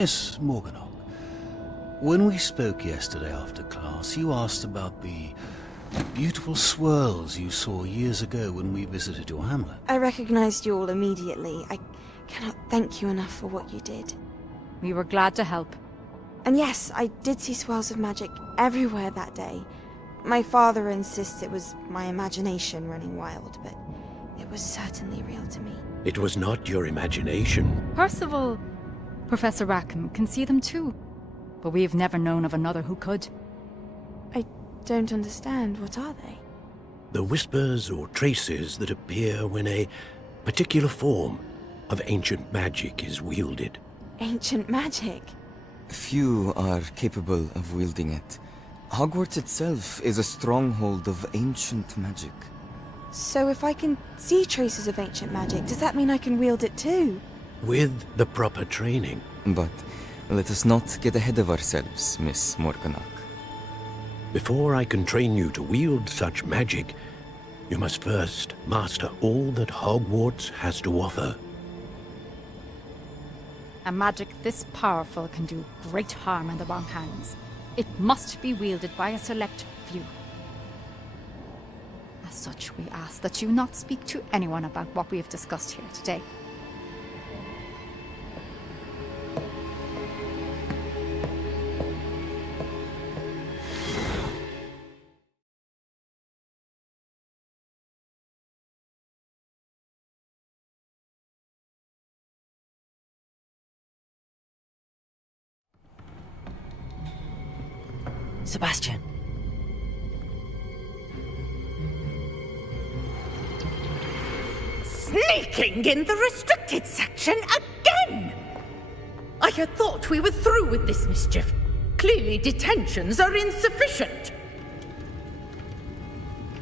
Miss Morganock, when we spoke yesterday after class, you asked about the beautiful swirls you saw years ago when we visited your hamlet. I recognized you all immediately. I cannot thank you enough for what you did. We were glad to help. And yes, I did see swirls of magic everywhere that day. My father insists it was my imagination running wild, but it was certainly real to me. It was not your imagination. Percival, Professor Rackham can see them too. But we've never known of another who could. I don't understand. What are they? The whispers or traces that appear when a particular form of ancient magic is wielded. Ancient magic? Few are capable of wielding it. Hogwarts itself is a stronghold of ancient magic. So if I can see traces of ancient magic, does that mean I can wield it too? With the proper training. But let us not get ahead of ourselves, Miss Morganock. Before I can train you to wield such magic, you must first master all that Hogwarts has to offer. A magic this powerful can do great harm in the wrong hands. It must be wielded by a select few. As such, we ask that you not speak to anyone about what we have discussed here today. Sebastian. Sneaking in the restricted section again! I had thought we were through with this mischief. Clearly detentions are insufficient.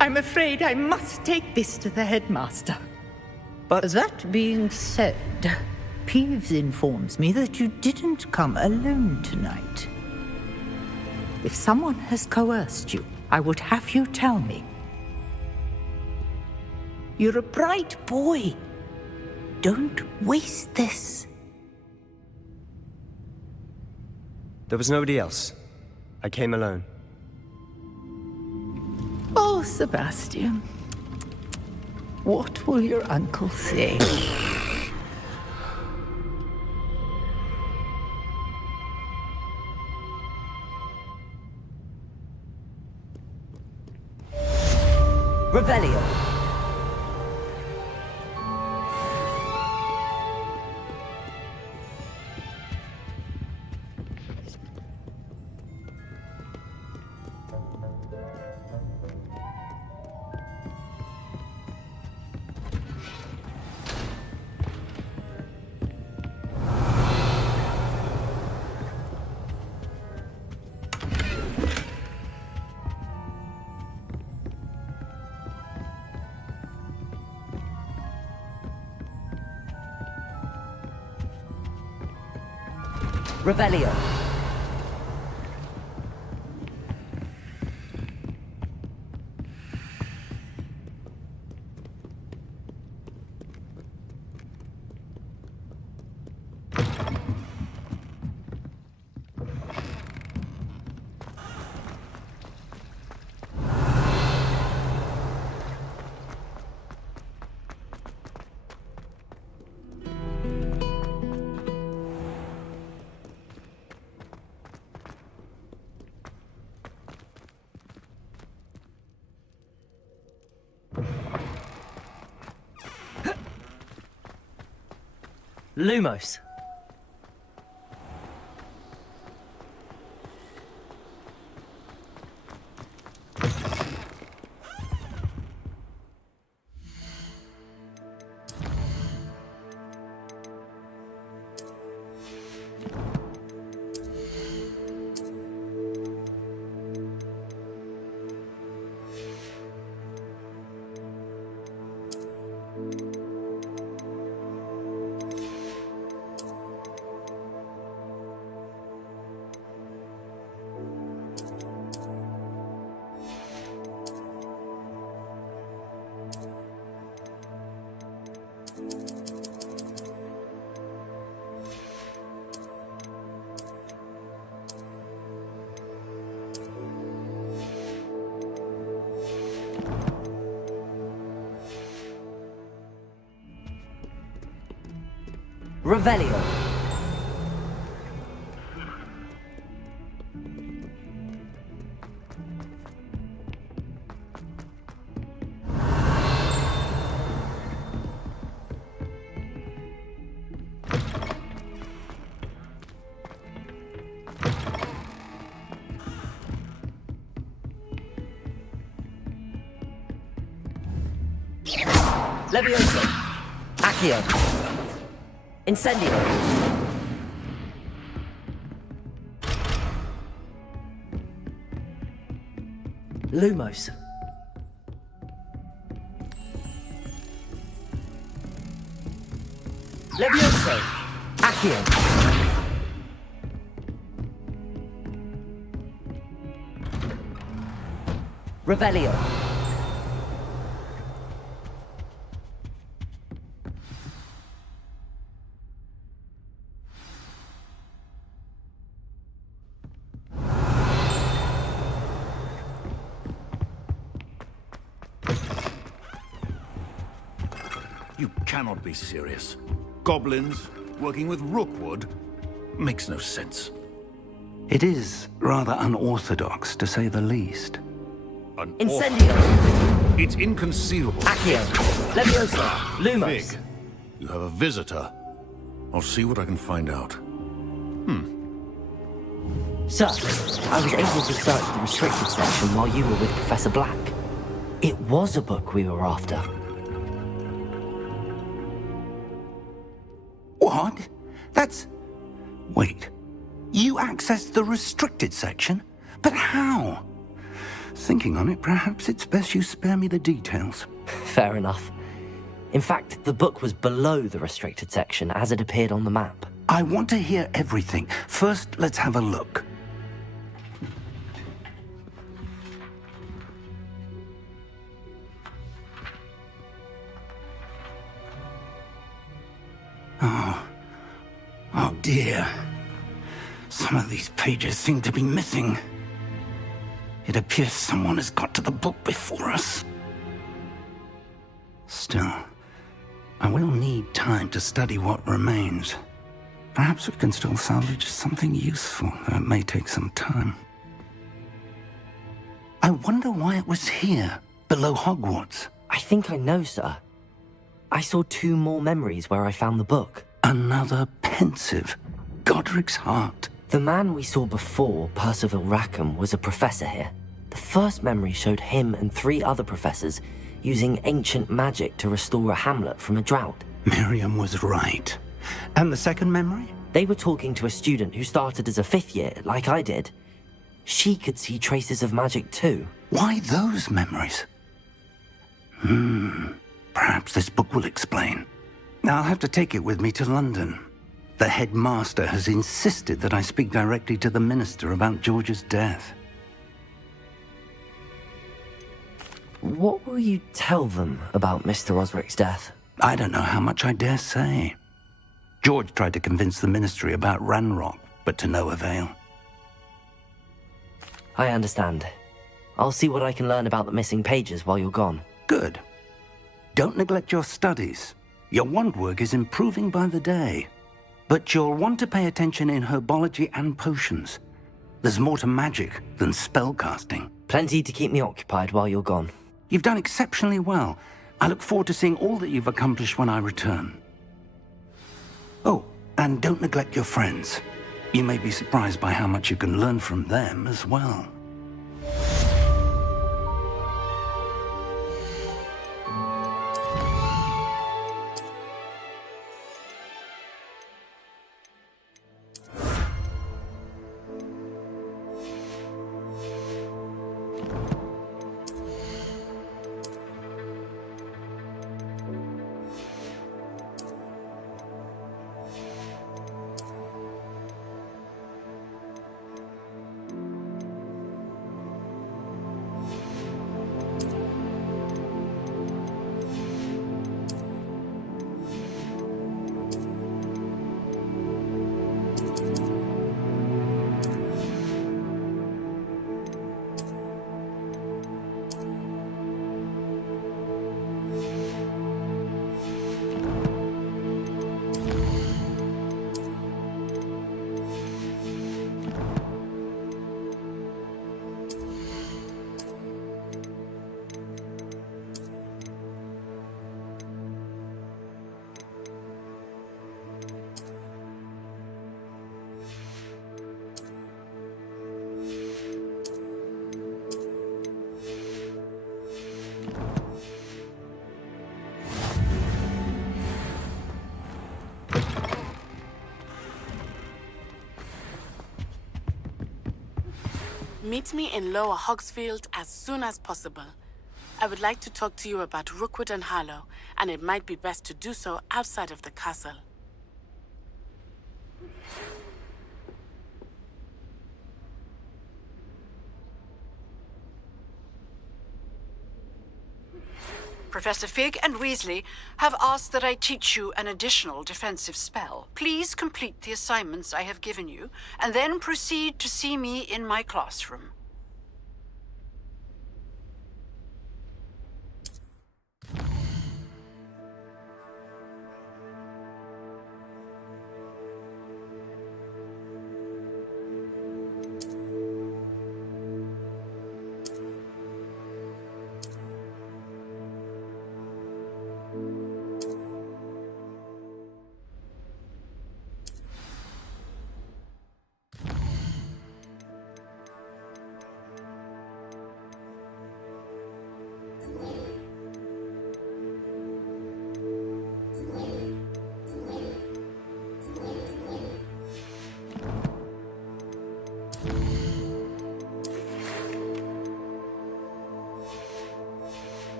I'm afraid I must take this to the headmaster. But That being said, Peeves informs me that you didn't come alone tonight. If someone has coerced you, I would have you tell me. You're a bright boy. Don't waste this. There was nobody else. I came alone. Oh, Sebastian. What will your uncle say? Revelio. Revelio. Lumos. Revelio. Levioso. Accio. Incendio. Lumos. Levioso. Accio. Revelio. You cannot be serious. Goblins working with Rookwood makes no sense. It is rather unorthodox, to say the least. Incendio. It's inconceivable. Accio. Levioso. Lumos. Fig, you have a visitor. I'll see what I can find out. Sir, I was able to search the restricted section while you were with Professor Black. It was a book we were after. What? That's... Wait. You accessed the restricted section? But how? Thinking on it, perhaps it's best you spare me the details. Fair enough. In fact, the book was below the restricted section as it appeared on the map. I want to hear everything. First, let's have a look. Oh dear. Some of these pages seem to be missing. It appears someone has got to the book before us. Still, I will need time to study what remains. Perhaps we can still salvage something useful, though it may take some time. I wonder why it was here, below Hogwarts. I think I know, sir. I saw 2 more memories where I found the book. Another pensive. Godric's heart. The man we saw before, Percival Rackham, was a professor here. The first memory showed him and 3 other professors using ancient magic to restore a hamlet from a drought. Miriam was right. And the second memory? They were talking to a student who started as a 5th year, like I did. She could see traces of magic too. Why those memories? Perhaps this book will explain. Now I'll have to take it with me to London. The headmaster has insisted that I speak directly to the minister about George's death. What will you tell them about Mr. Osric's death? I don't know how much I dare say. George tried to convince the ministry about Ranrock, but to no avail. I understand. I'll see what I can learn about the missing pages while you're gone. Good. Don't neglect your studies. Your wand work is improving by the day. But you'll want to pay attention in herbology and potions. There's more to magic than spellcasting. Plenty to keep me occupied while you're gone. You've done exceptionally well. I look forward to seeing all that you've accomplished when I return. Oh, and don't neglect your friends. You may be surprised by how much you can learn from them as well. Meet me in Lower Hogsfield as soon as possible. I would like to talk to you about Rookwood and Harlow, and it might be best to do so outside of the castle. Professor Fig and Weasley have asked that I teach you an additional defensive spell. Please complete the assignments I have given you, and then proceed to see me in my classroom.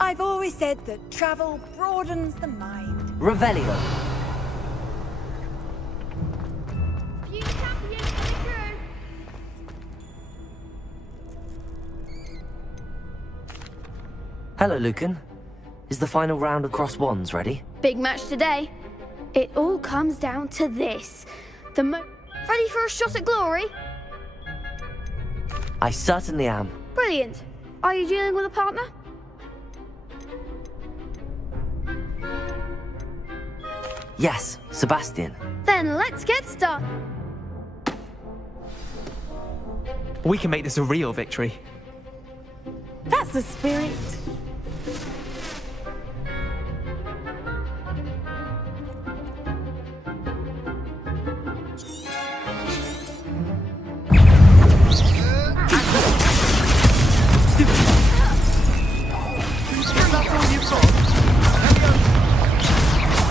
I've always said that travel broadens the mind. Revelio. Hello, Lucan. Is the final round of Cross Wands ready? Big match today. It all comes down to this. Ready for a shot at glory? I certainly am. Brilliant. Are you dealing with a partner? Yes, Sebastian. Then let's get started. We can make this a real victory. That's the spirit.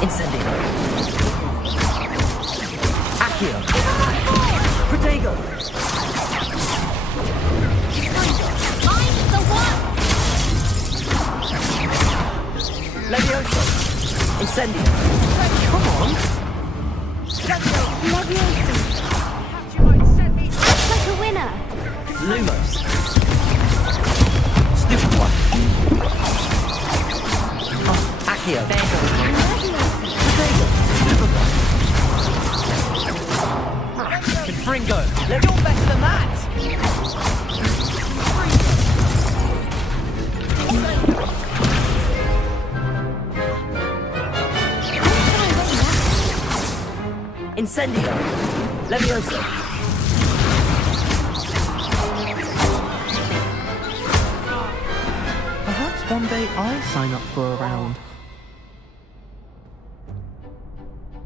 Incendio. Accio. Protego. Find the one! Levioso. Incendio. Come on. Levioso. Like a winner. Lumos. Stupid one. Oh, Accio. Fringo, you're better than that! Incendio. Levioso. Perhaps one day I'll sign up for a round.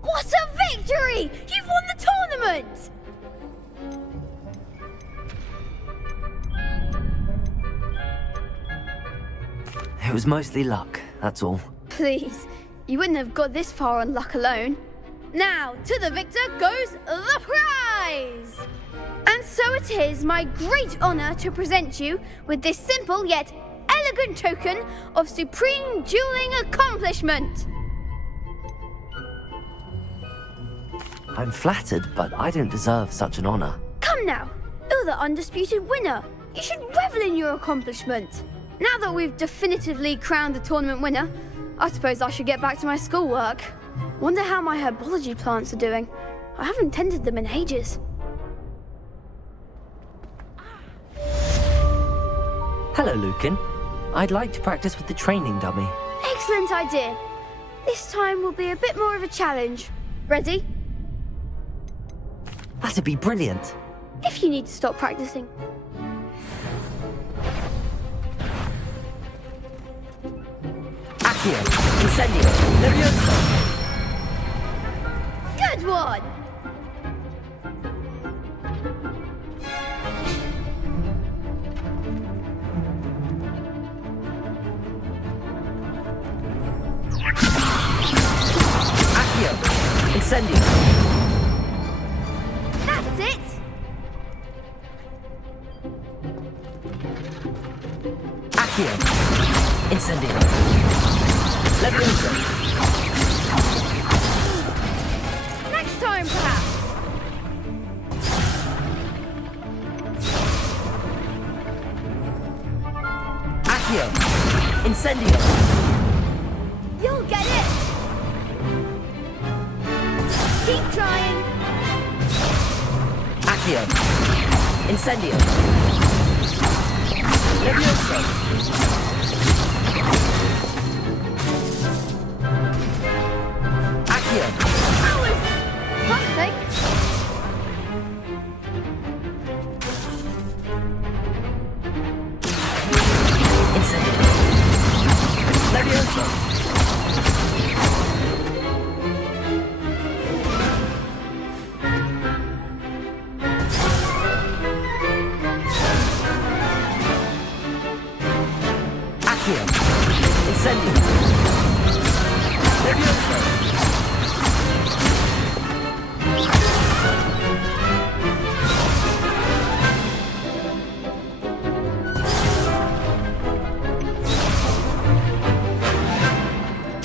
What a victory! You've won the tournament! It was mostly luck, that's all. Please, you wouldn't have got this far on luck alone. Now, to the victor goes the prize! And so it is my great honor to present you with this simple yet elegant token of supreme dueling accomplishment. I'm flattered, but I don't deserve such an honor. Come now, you're the undisputed winner. You should revel in your accomplishment. Now that we've definitively crowned the tournament winner, I suppose I should get back to my schoolwork. Wonder how my herbology plants are doing. I haven't tended them in ages. Hello, Lucan. I'd like to practice with the training dummy. Excellent idea. This time will be a bit more of a challenge. Ready? That'd be brilliant. If you need to stop practicing. Accio, incendio, nervioso. Good one! Accio, incendio. That's it! Accio, incendio. Nervioso. Next time, perhaps. Accio, incendio. You'll get it! Keep trying! Accio, incendio. Nervioso. Accio. That was something! Incendio. Nervioso. Accio. Incendio. Nervioso.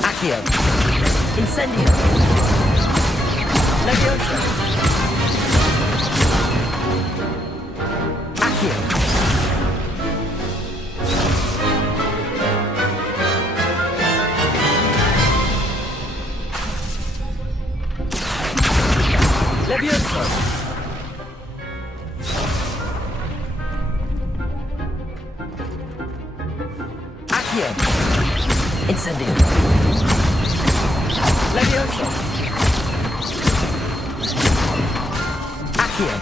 Accio. Incendio. Nervioso. Accio. Nervioso. Accio. Incendio. Nervioso. Accio.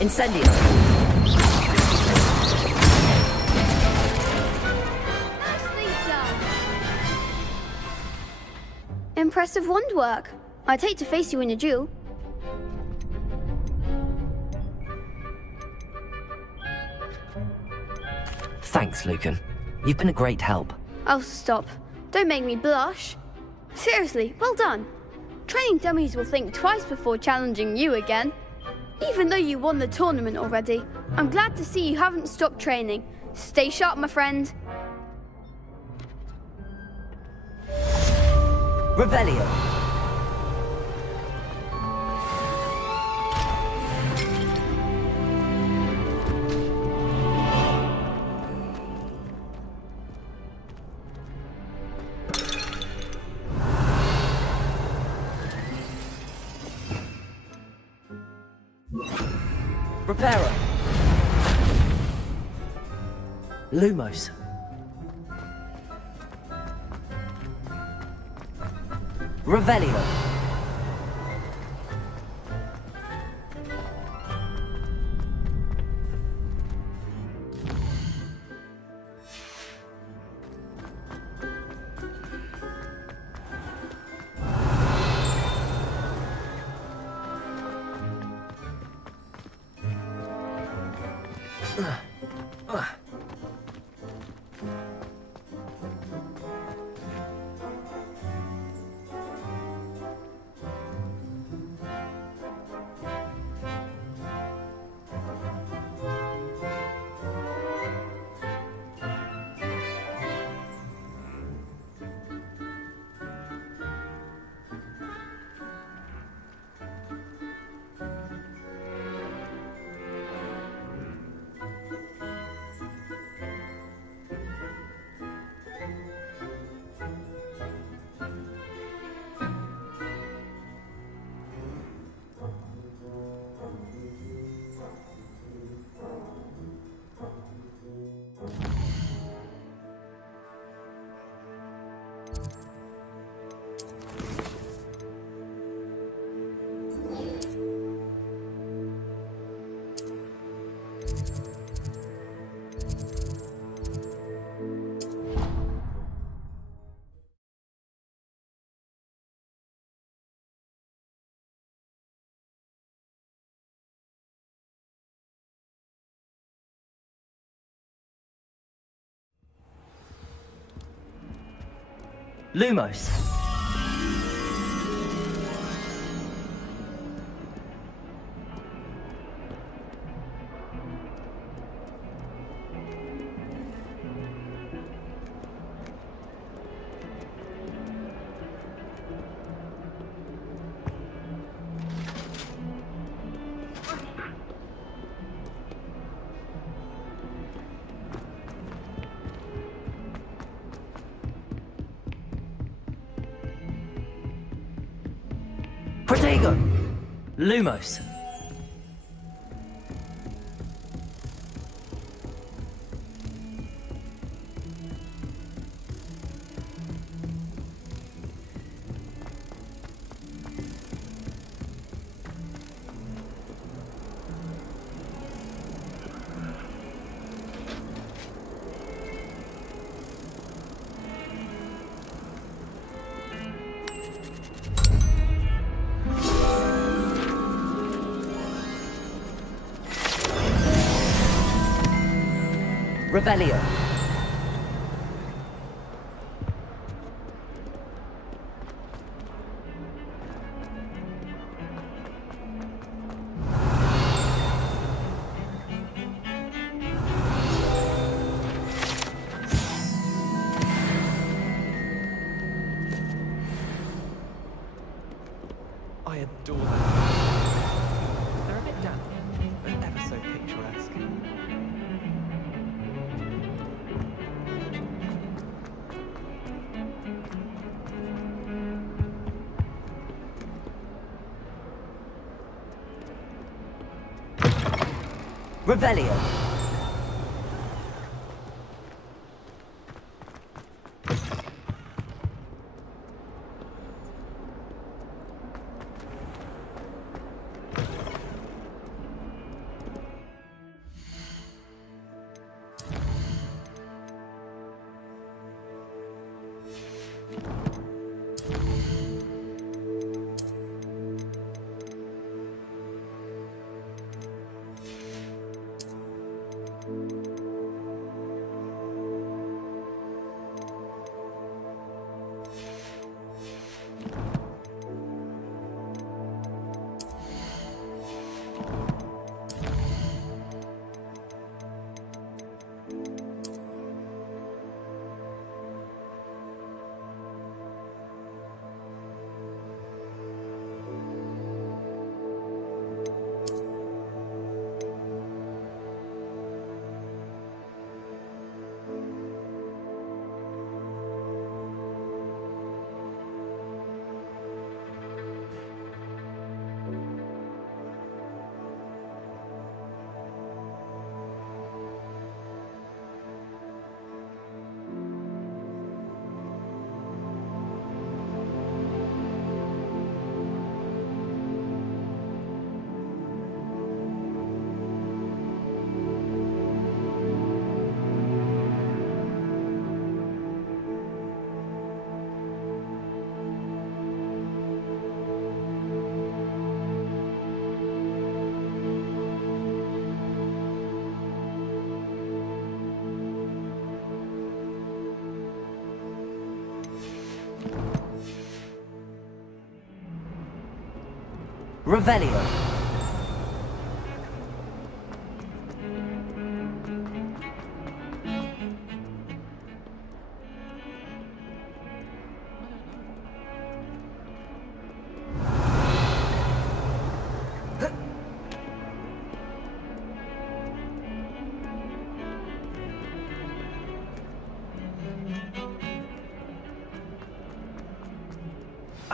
Incendio. Nicely done! Impressive wand work. I'd hate to face you in a duel. Thanks, Lucan. You've been a great help. Oh, stop. Don't make me blush. Seriously, well done. Training dummies will think twice before challenging you again. Even though you won the tournament already, I'm glad to see you haven't stopped training. Stay sharp, my friend. Revelio. Reparo. Lumos. Revelio. Lumos. Protego! Lumos. Revelio. I adore them. They're a bit damp, but ever so picturesque. Revelio. Revelio.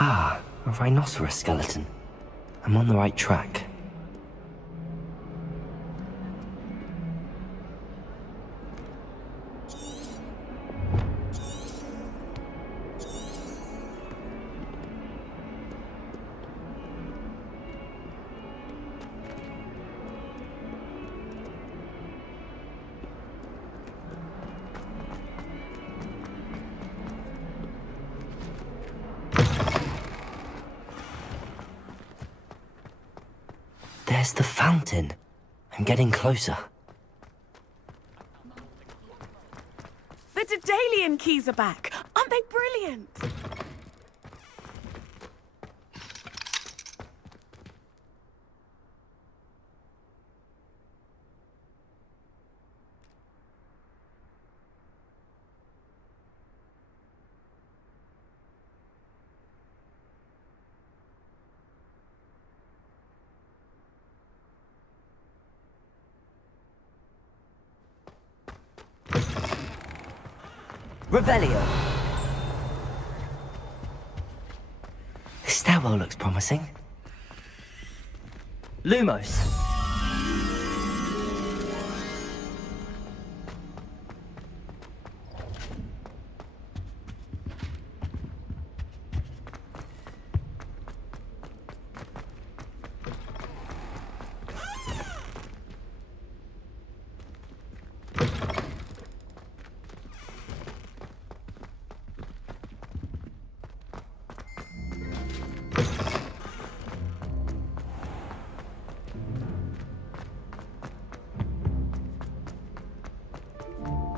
Ah, a rhinoceros skeleton. I'm on the right track. There's the fountain. I'm getting closer. The Daedalian keys are back. Aren't they brilliant? Revelio. This stairwell looks promising. Lumos.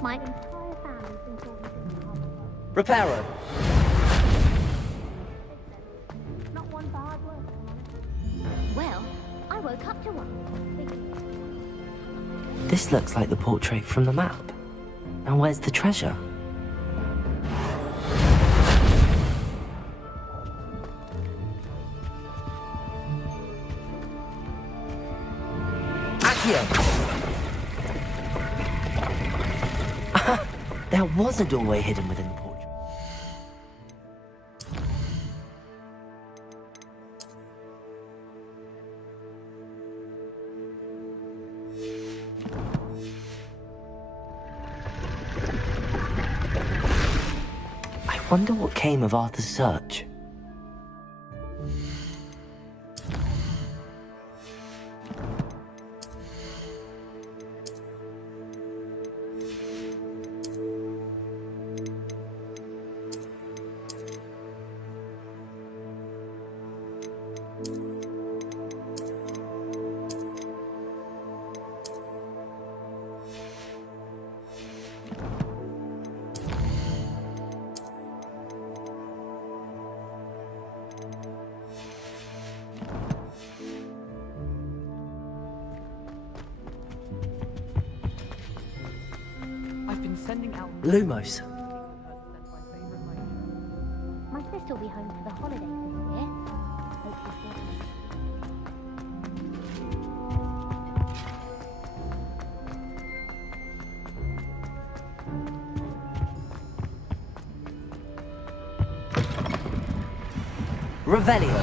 My entire family's been talking to me. Reparo. Not one for hard work, I'm honest. Well, I woke up to one. This looks like the portrait from the map. Now where's the treasure? Accio! There was a doorway hidden within the portrait. I wonder what came of Arthur's search. Sending out Lumos. My sister will be home for the holidays this year. Hope she's Revelio.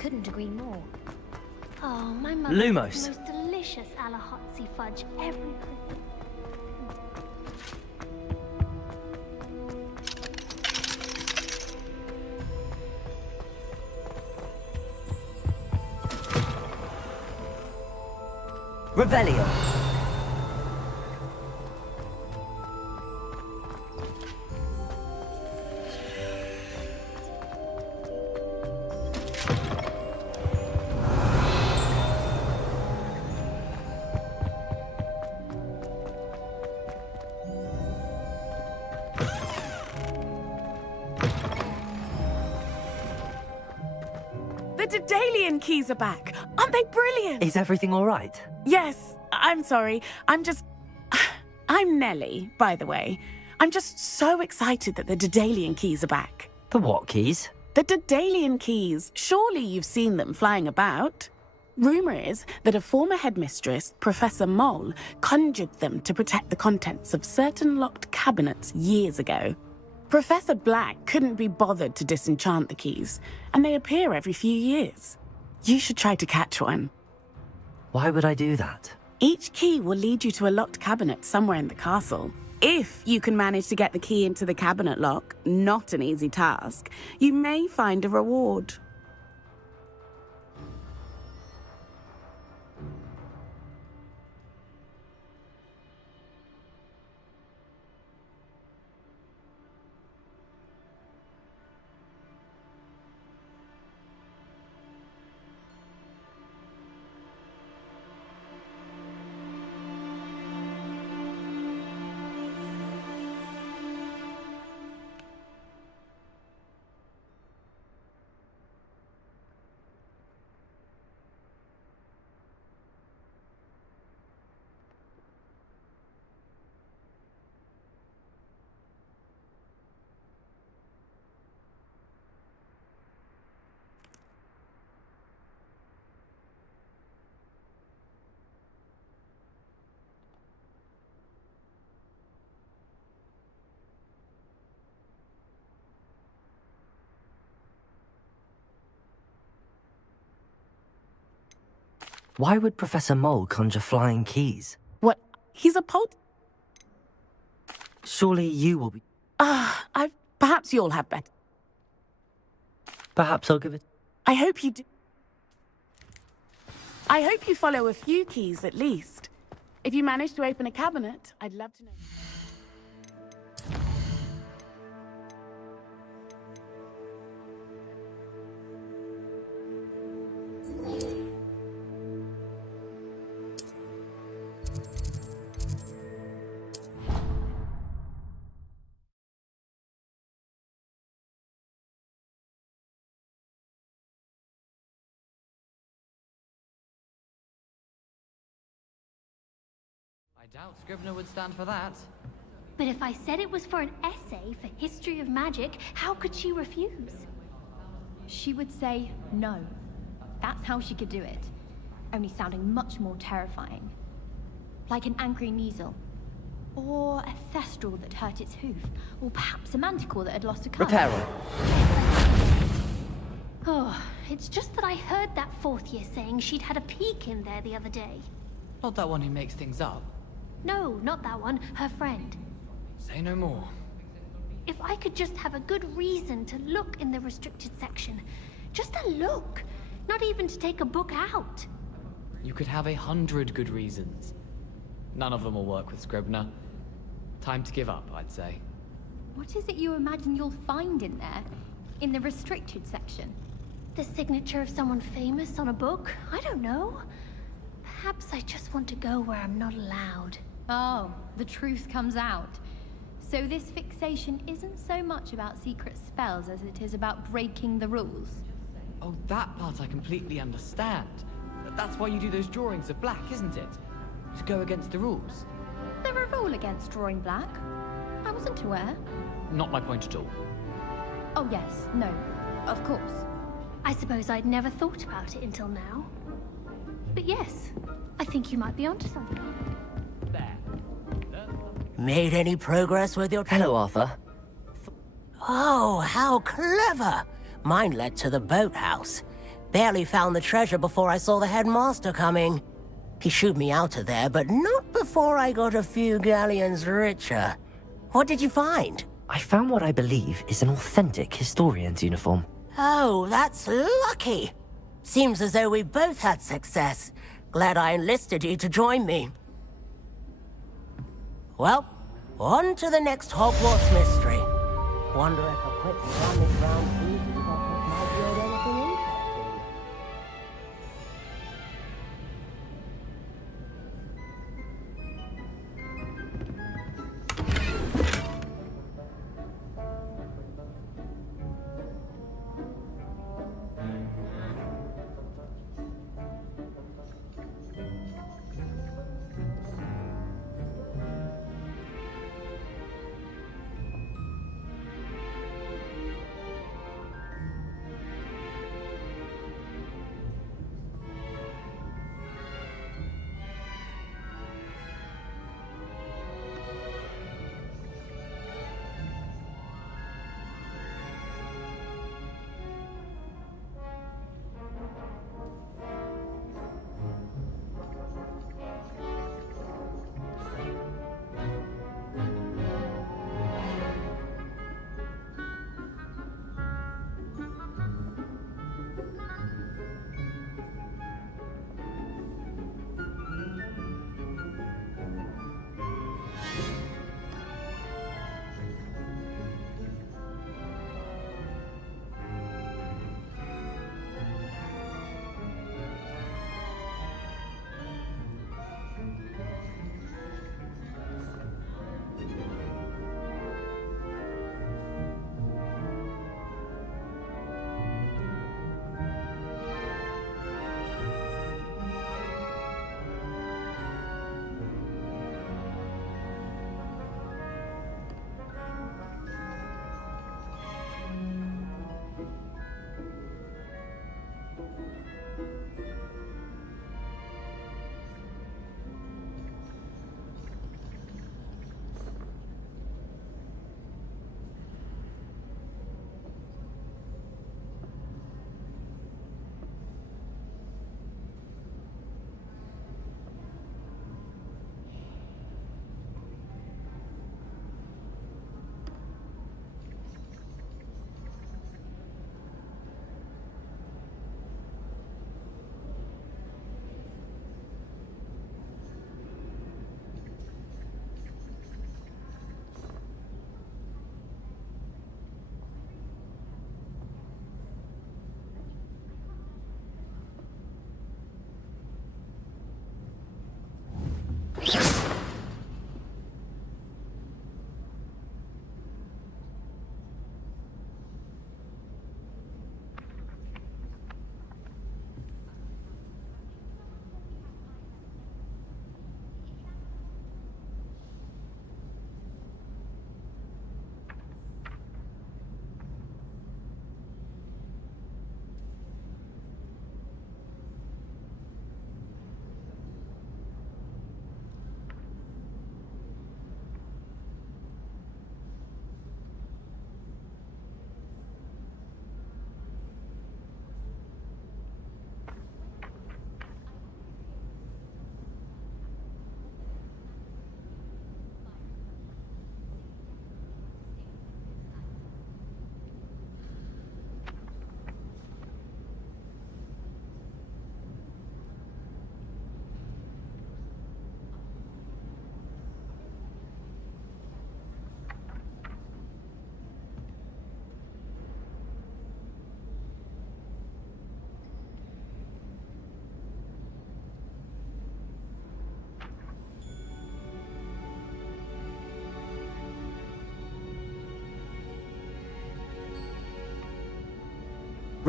couldn't agree more. Oh, my mother Lumos. makes the most delicious alahotzi fudge every Christmas. Revelio. The Daedalian keys are back. Aren't they brilliant? Is everything all right? Yes, I'm sorry. I'm Nellie, by the way. I'm just so excited that the Daedalian keys are back. The what keys? The Daedalian keys. Surely you've seen them flying about. Rumour is that a former headmistress, Professor Mole, conjured them to protect the contents of certain locked cabinets years ago. Professor Black couldn't be bothered to disenchant the keys, and they appear every few years. You should try to catch one. Why would I do that? Each key will lead you to a locked cabinet somewhere in the castle. If you can manage to get the key into the cabinet lock, not an easy task, you may find a reward. Why would Professor Mole conjure flying keys? What? He's a Surely you will be... Perhaps you'll have better. Perhaps I'll give it... I hope you do. I hope you follow a few keys at least. If you manage to open a cabinet, I'd love to know. I doubt Scribner would stand for that. But if I said it was for an essay for history of magic, how could she refuse? She would say no. That's how she could do it. Only sounding much more terrifying. Like an angry Kneazle. Or a Thestral that hurt its hoof. Or perhaps a Manticore that had lost a colour. Reparo. Oh, it's just that I heard that fourth year saying she'd had a peek in there the other day. Not that one who makes things up. No, not that one, her friend. Say no more. If I could just have a good reason to look in the restricted section. Just a look. Not even to take a book out. You could have 100 good reasons. None of them will work with Scribner. Time to give up, I'd say. What is it you imagine you'll find in there? In the restricted section? The signature of someone famous on a book? I don't know. Perhaps I just want to go where I'm not allowed. Oh, the truth comes out. So this fixation isn't so much about secret spells as it is about breaking the rules. Oh, that part I completely understand. That's why you do those drawings of black, isn't it? To go against the rules. There a rule against drawing black? I wasn't aware. Not my point at all. Oh yes, no, of course. I suppose I'd never thought about it until now. But yes, I think you might be onto something. Made any progress with your... Hello, Arthur. Oh, how clever! Mine led to the boathouse. Barely found the treasure before I saw the headmaster coming. He shooed me out of there, but not before I got a few galleons richer. What did you find? I found what I believe is an authentic historian's uniform. Oh, that's lucky. Seems as though we both had success. Glad I enlisted you to join me. Well, on to the next Hogwarts mystery. Wonder if a quick rummage round through the pockets might yield anything interesting.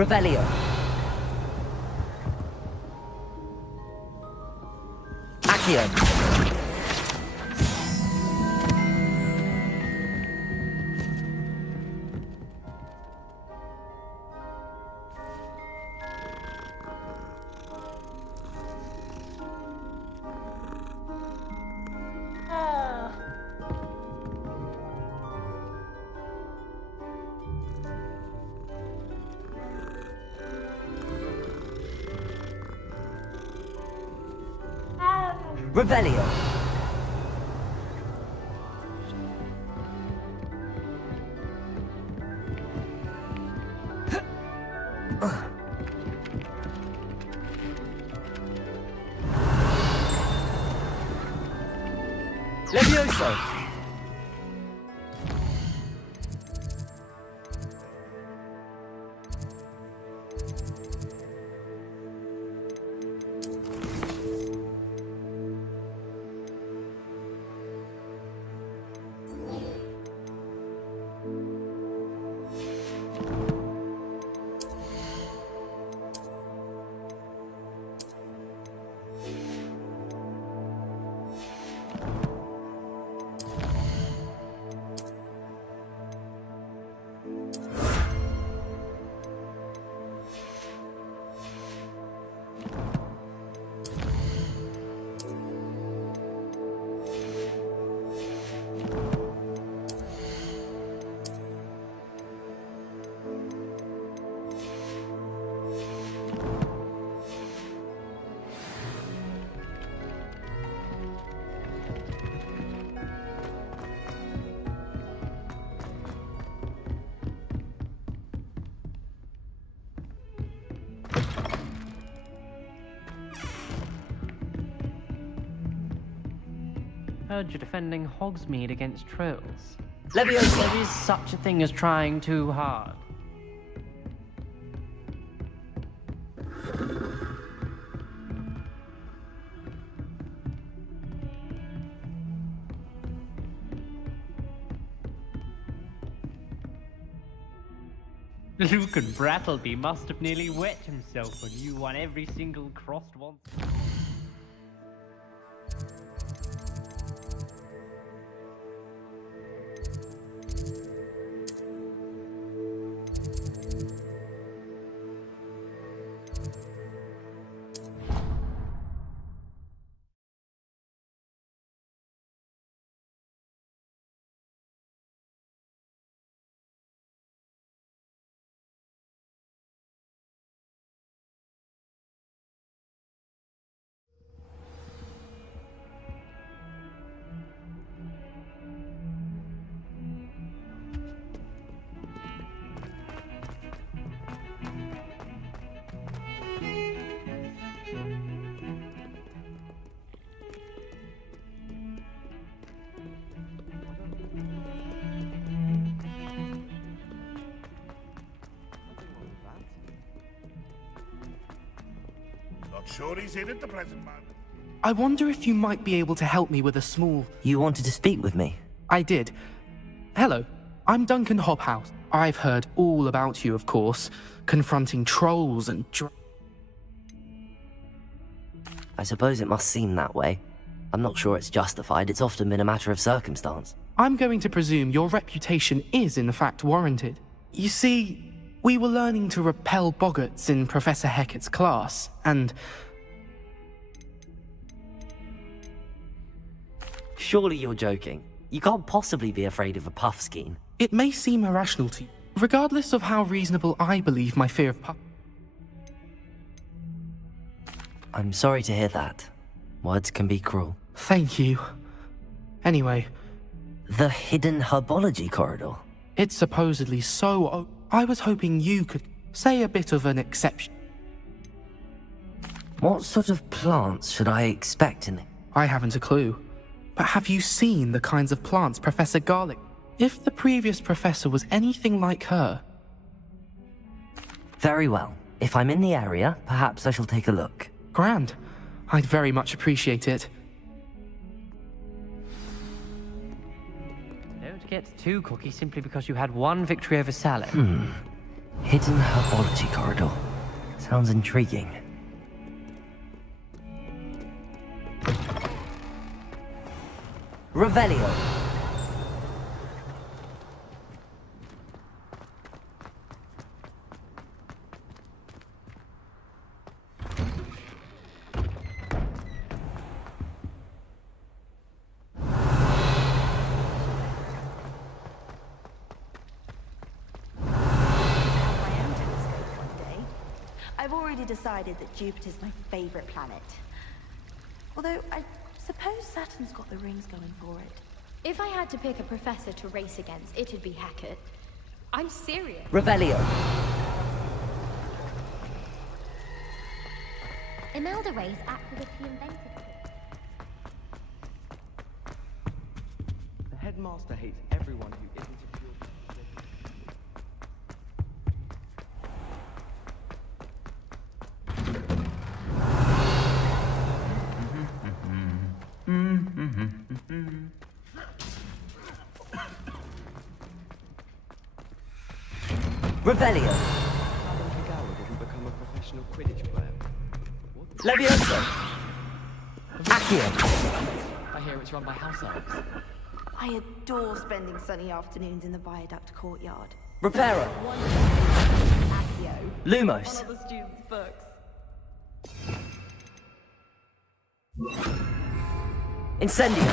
Revelio. Accio. Revelio. Levioso. Heard you're defending Hogsmeade against trolls. Levioso. There is such a thing as trying too hard. Luke and Brattleby must have nearly wet himself when you won every single crossed one. Not sure he's in at the present moment. I wonder if you might be able to help me with a small... You wanted to speak with me? I did. Hello, I'm Duncan Hobhouse. I've heard all about you, of course, confronting trolls and... I suppose it must seem that way. I'm not sure it's justified. It's often been a matter of circumstance. I'm going to presume your reputation is in fact warranted. You see, we were learning to repel boggarts in Professor Hecat's class, and... Surely you're joking. You can't possibly be afraid of a puffskein. It may seem irrational to you, regardless of how reasonable I believe my fear of puff... I'm sorry to hear that. Words can be cruel. Thank you. Anyway... The hidden herbology corridor? It's supposedly so... I was hoping you could say a bit of an exception. What sort of plants should I expect in it? I haven't a clue. But have you seen the kinds of plants Professor Garlic... If the previous professor was anything like her... Very well. If I'm in the area, perhaps I shall take a look. Grand. I'd very much appreciate it. Don't get too cocky simply because you had one victory over salad. Hidden herbology corridor. Sounds intriguing. Revelio. I've already decided that Jupiter's my favorite planet. Although, I suppose Saturn's got the rings going for it. If I had to pick a professor to race against, it'd be Hackett. I'm serious. Revelio. Imelda Ray's accurately invented it. The headmaster hates everyone who isn't a pure... Revelio. didn't become a professional Quidditch player. Levioso. Accio. I hear it's run by house elves. I adore spending sunny afternoons in the Viaduct courtyard. Reparo. Accio. Lumos. On other students' books. Incendio.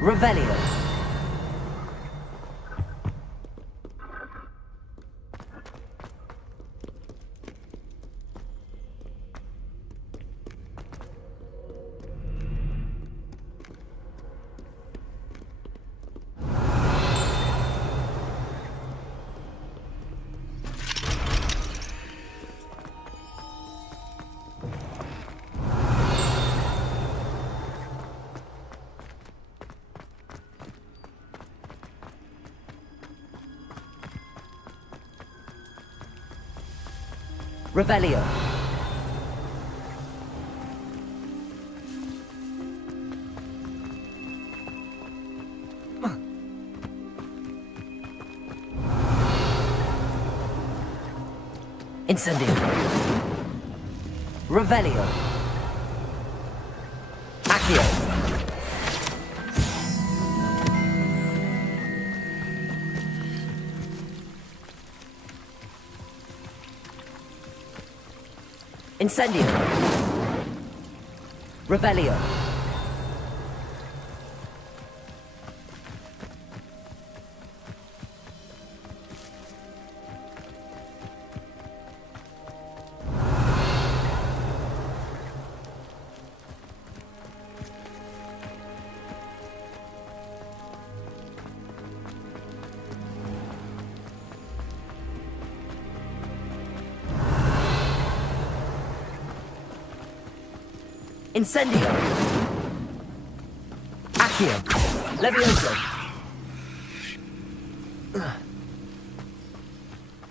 Revelio. Revelio. Incendio. Revelio. Accio. Incendio. Revelio. Incendio. Accio. Levioso.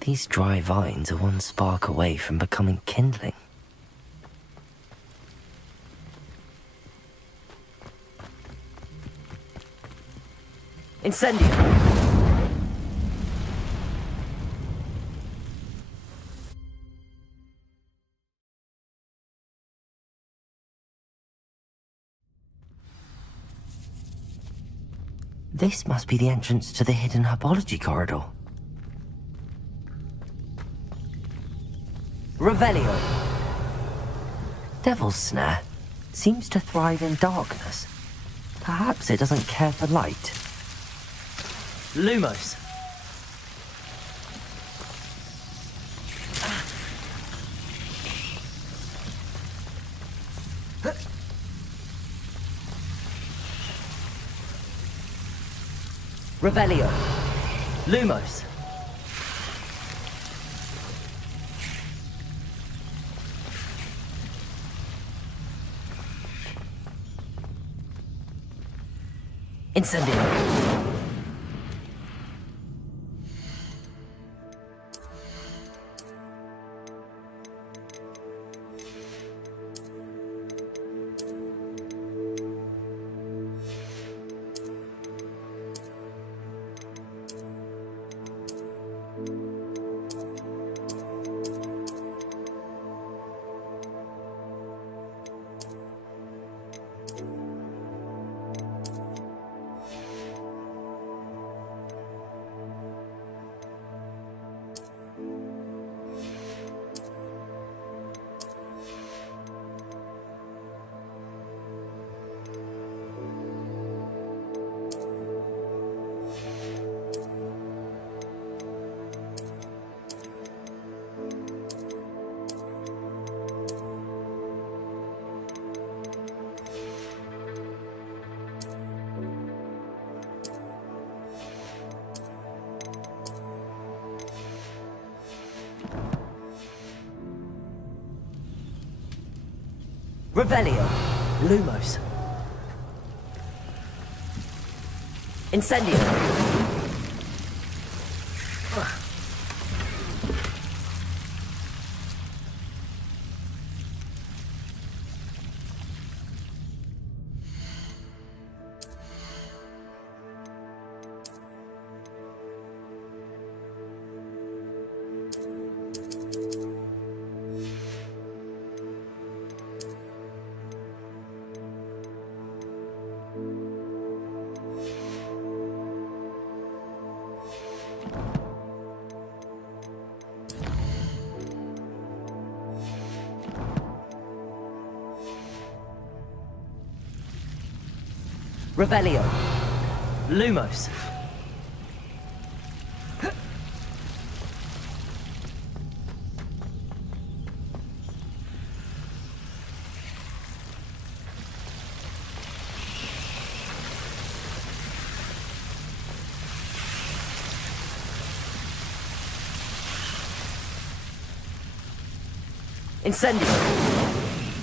These dry vines are one spark away from becoming kindling. Incendio! This must be the entrance to the hidden herbology corridor. Revelio. Devil's Snare seems to thrive in darkness. Perhaps it doesn't care for light. Lumos. Revelio. Lumos. Incendio. Revelio. Lumos. Incendio. Revelio. Lumos. Incendio.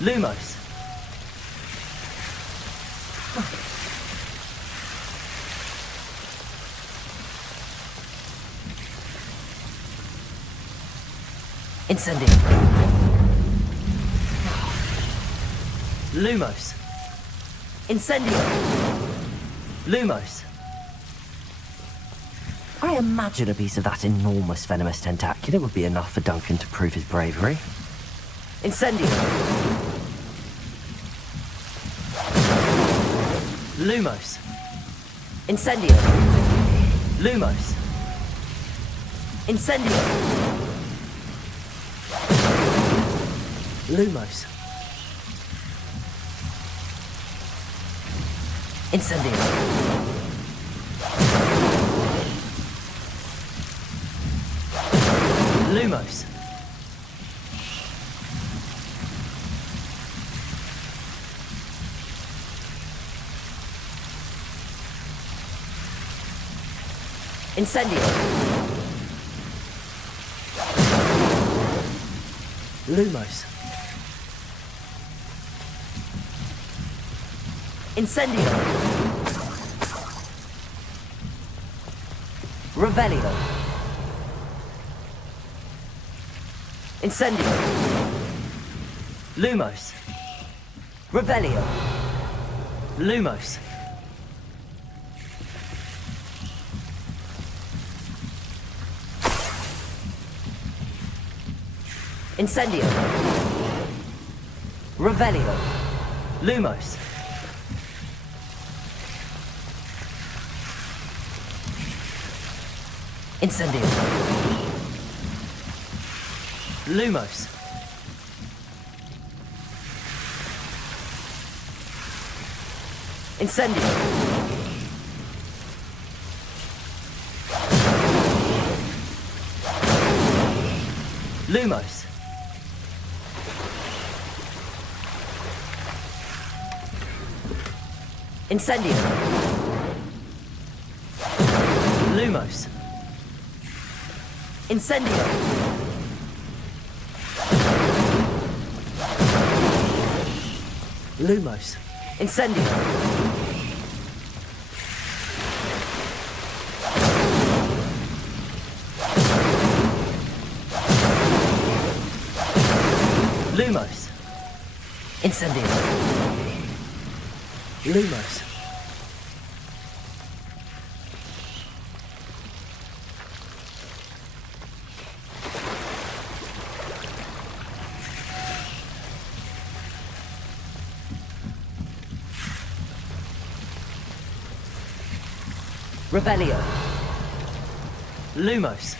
Lumos. Incendio. Lumos. Incendio. Lumos. I imagine a piece of that enormous venomous tentacular would be enough for Duncan to prove his bravery. Incendio. Lumos. Incendio. Lumos. Incendio. Lumos. Incendio. Lumos. Incendio. Lumos. Incendio. Revelio. Incendio. Lumos. Revelio. Lumos. Incendio. Revelio. Lumos. Incendio. Lumos. Incendio. Lumos. Incendio. Lumos. Incendio. Lumos. Incendio. Lumos. Incendio. Lumos. Revelio. Lumos.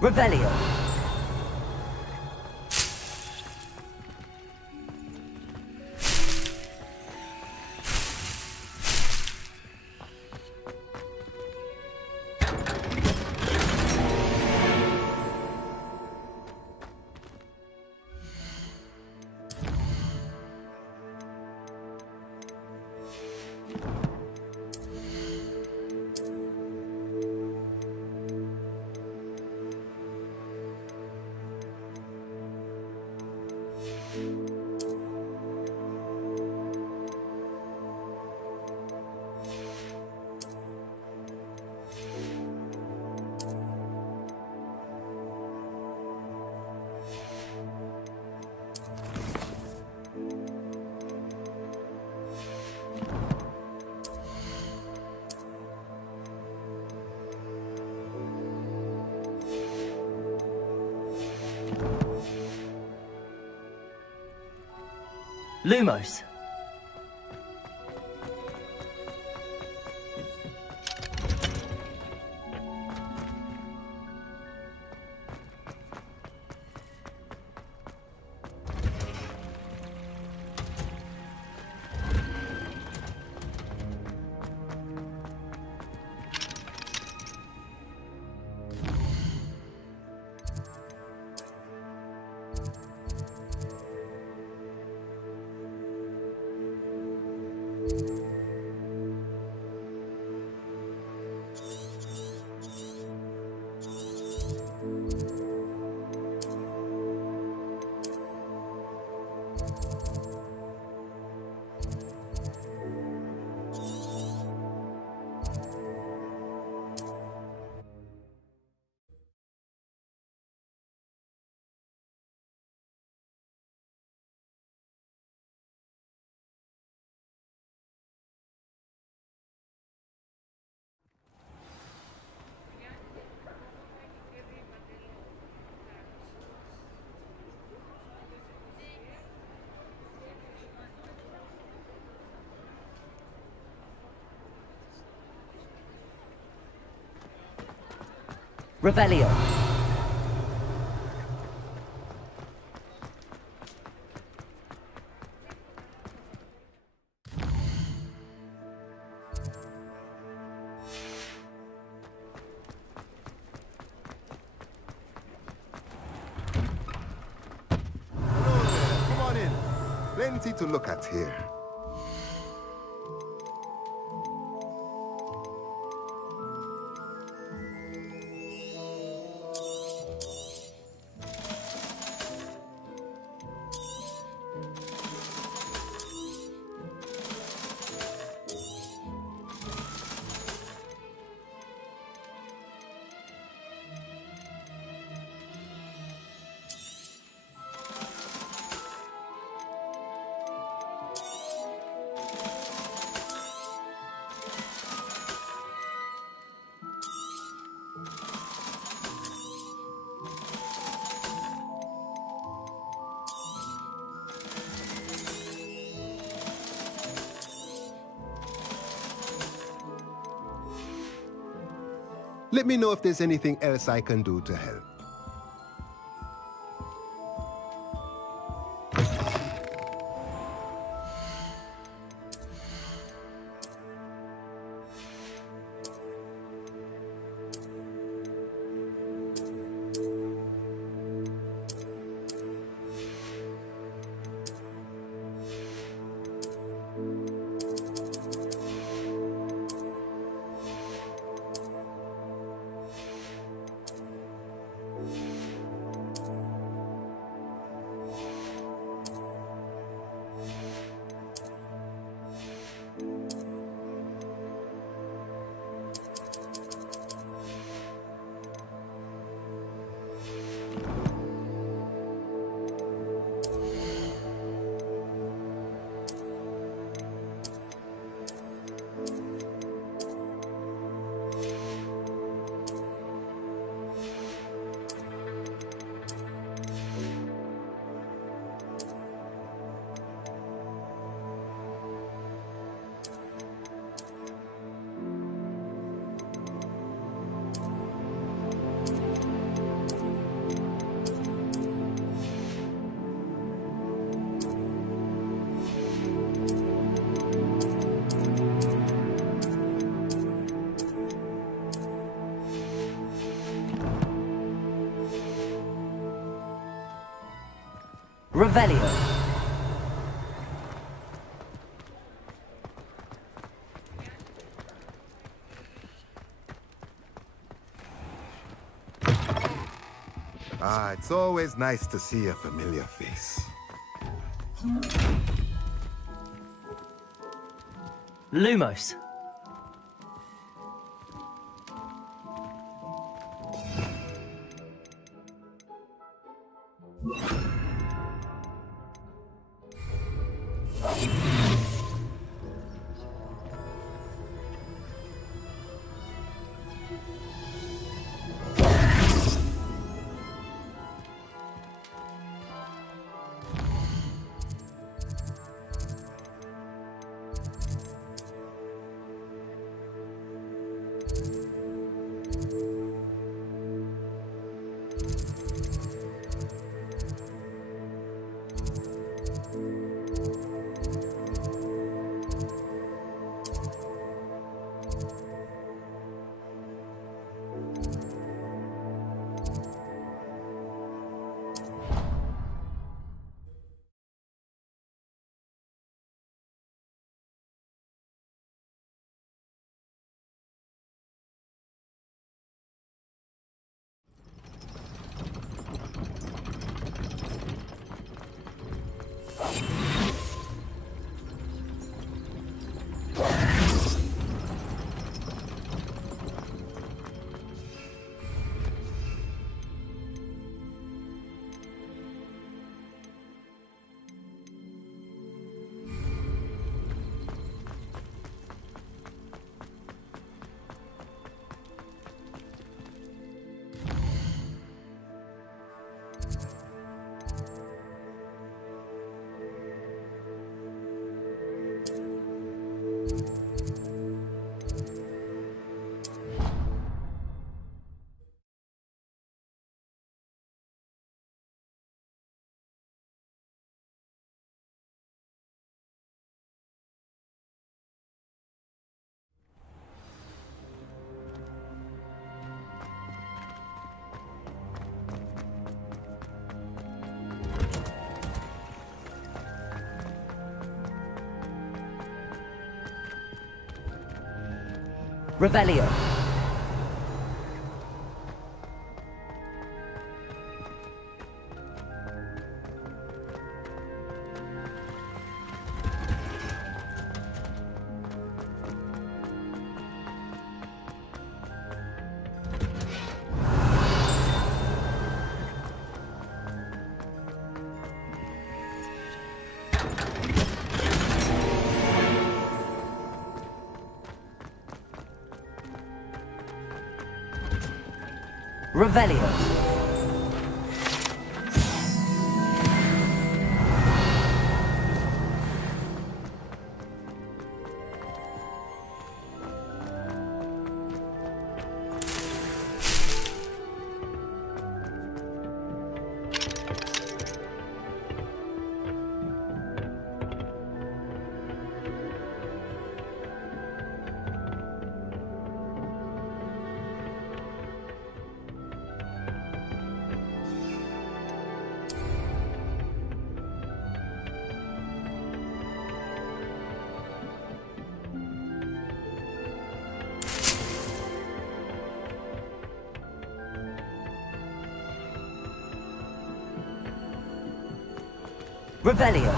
Revelio. Lumos. Revelio. Come on in. Plenty to look at here. Let me know if there's anything else I can do to help. Revelio. Ah, it's always nice to see a familiar face. Lumos. Revelio. Revelio. Revelio.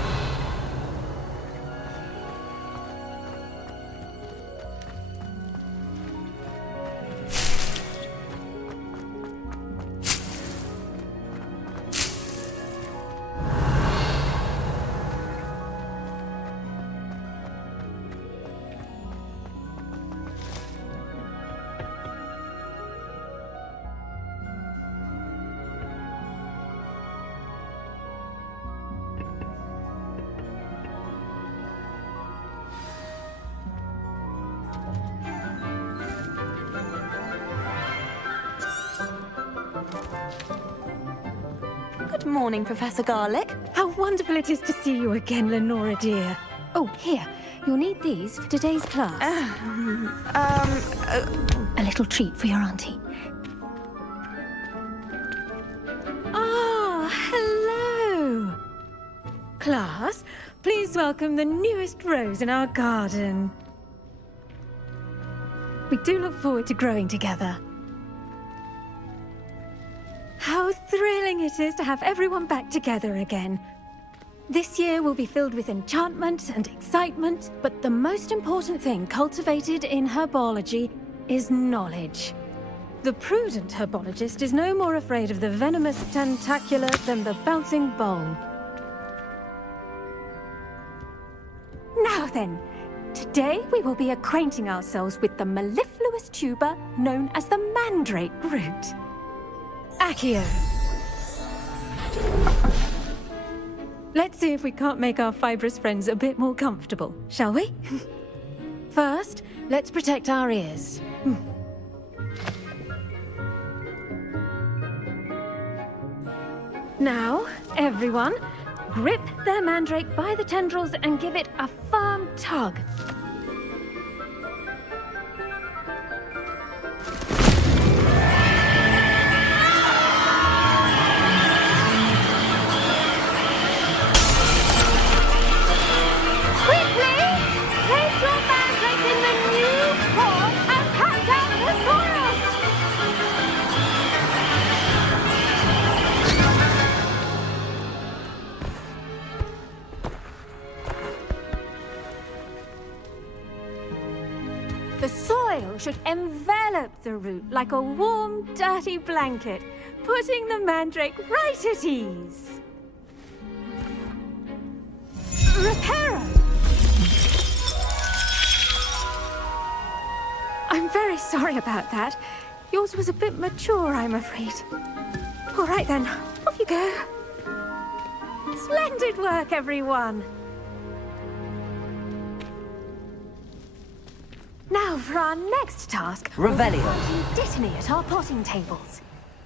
Good morning, Professor Garlic. How wonderful it is to see you again, Lenora dear. Oh, here. You'll need these for today's class. A little treat for your auntie. Ah, hello. Class, please welcome the newest rose in our garden. We do look forward to growing together. How thrilling it is to have everyone back together again. This year will be filled with enchantment and excitement, but the most important thing cultivated in herbology is knowledge. The prudent herbologist is no more afraid of the venomous tentacula than the bouncing bulb. Now then, today we will be acquainting ourselves with the mellifluous tuber known as the mandrake root. Accio. Let's see if we can't make our fibrous friends a bit more comfortable, shall we? First, let's protect our ears. Now, everyone, grip their mandrake by the tendrils and give it a firm tug. The soil should envelop the root like a warm, dirty blanket, putting the mandrake right at ease. Reparo! I'm very sorry about that. Yours was a bit mature, I'm afraid. All right then, off you go. Splendid work, everyone. Now for our next task. Revelio. We'll be detonate at our potting tables.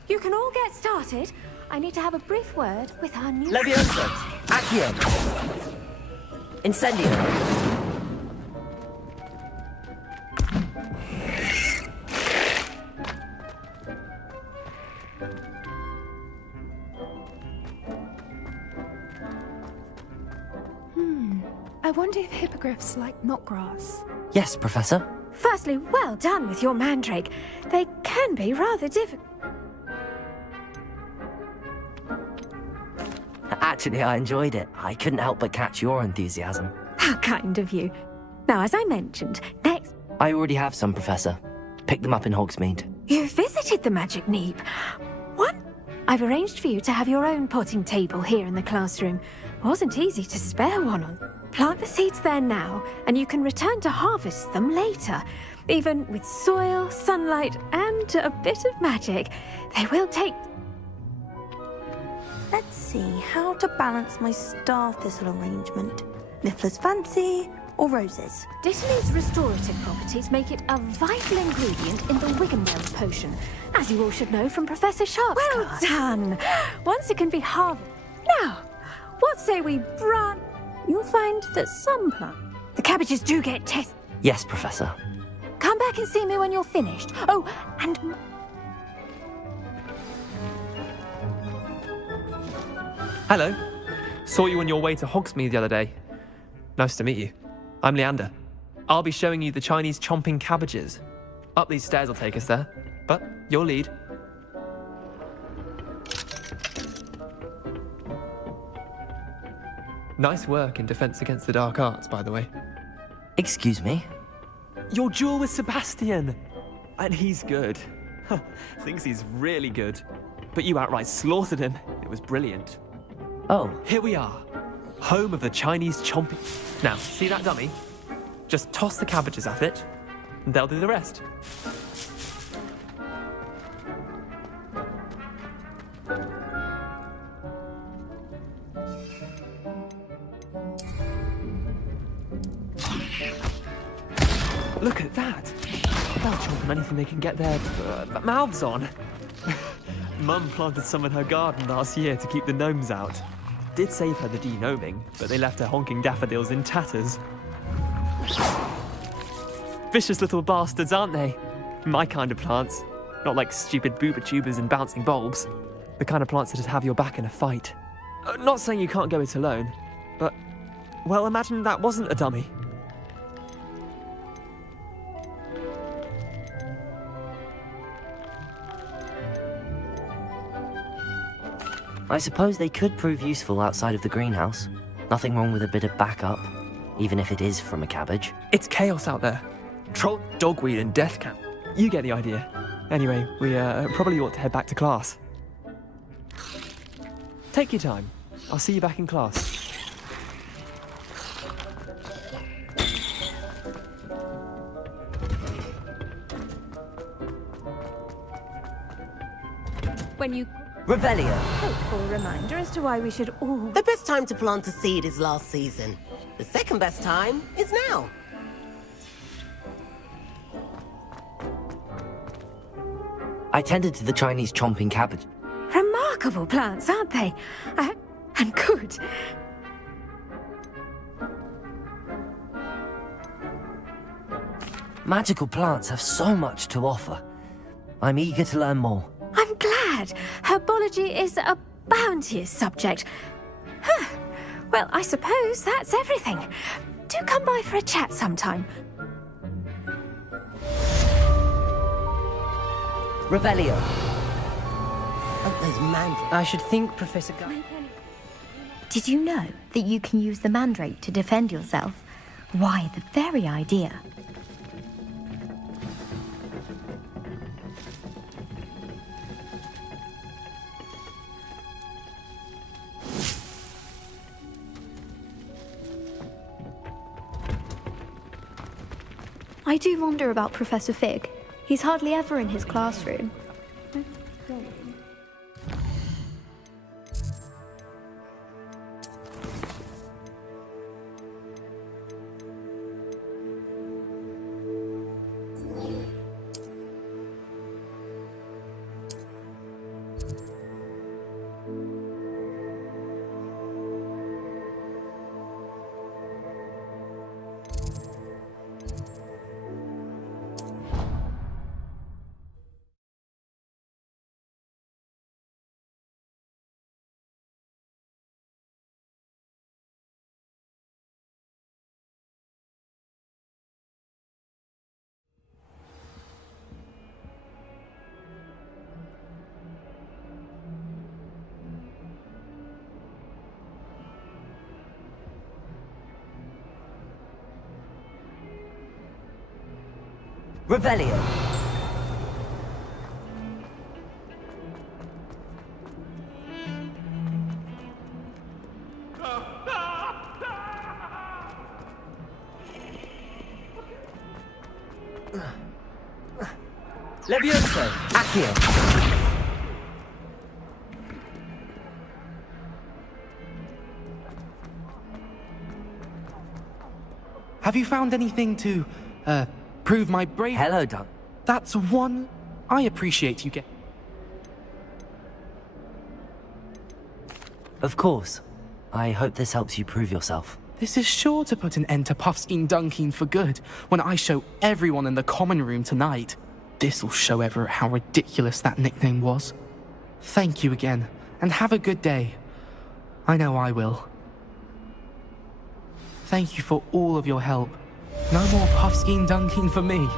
You can all get started. I need to have a brief word with our new... Leviosa. Accio. Incendio. I wonder if hippogriffs like knotgrass. Yes, Professor. Firstly, well done with your mandrake. They can be rather difficult. Actually, I enjoyed it. I couldn't help but catch your enthusiasm. How kind of you. Now, as I mentioned, next... I already have some, Professor. Picked them up in Hogsmeade. You visited the Magic Neep. I've arranged for you to have your own potting table here in the classroom. Wasn't easy to spare one on. Plant the seeds there now, and you can return to harvest them later. Even with soil, sunlight, and a bit of magic, they will take... Let's see how to balance my star thistle arrangement. Miffler's Fancy or roses? Dittany's restorative properties make it a vital ingredient in the Wiggenweld potion, as you all should know from Professor Sharp's class. Well done! Once it can be harvested... Now, what say we branch... You'll find that some plants... The cabbages do get tested. Yes, Professor. Come back and see me when you're finished. Oh, and... Hello. Saw you on your way to Hogsmeade the other day. Nice to meet you. I'm Leander. I'll be showing you the Chinese chomping cabbages. Up these stairs will take us there, but you'll lead. Nice work in Defense Against the Dark Arts, by the way. Excuse me? Your duel with Sebastian! And he's good. Thinks he's really good. But you outright slaughtered him. It was brilliant. Oh. Here we are. Home of the Chinese chomping... Now, see that dummy? Just toss the cabbages at it, and they'll do the rest. Look at that! They'll chomp on anything they can get their mouths on. Mum planted some in her garden last year to keep the gnomes out. Did save her the de-gnoming, but they left her honking daffodils in tatters. Vicious little bastards, aren't they? My kind of plants. Not like stupid booba tubers and bouncing bulbs. The kind of plants that'd have your back in a fight. Not saying you can't go it alone, but... well, imagine that wasn't a dummy. I suppose they could prove useful outside of the greenhouse. Nothing wrong with a bit of backup, even if it is from a cabbage. It's chaos out there. Troll, dogweed, and death camp. You get the idea. Anyway, we probably ought to head back to class. Take your time. I'll see you back in class. When you... Revelio. Helpful reminder as to why we should all... The best time to plant a seed is last season. The second best time is now. I tended to the Chinese chomping cabbage. Remarkable plants, aren't they? And good. Magical plants have so much to offer. I'm eager to learn more. I'm glad. Herbology is a bounteous subject. Well, I suppose that's everything. Do come by for a chat sometime. Revelio. There's mandrake. I should think Professor Guy... Did you know that you can use the mandrake to defend yourself? Why, the very idea. I do wonder about Professor Fig. He's hardly ever in his classroom. Revelio. Levioso. Accio. Have you found anything to, prove my bravery? Hello, Doug. That's one I appreciate you get. Of course. I hope this helps you prove yourself. This is sure to put an end to Puffskein Dunking for good when I show everyone in the common room tonight. This'll show Everett how ridiculous that nickname was. Thank you again, and have a good day. I know I will. Thank you for all of your help. No more Puffskein Dunking for me.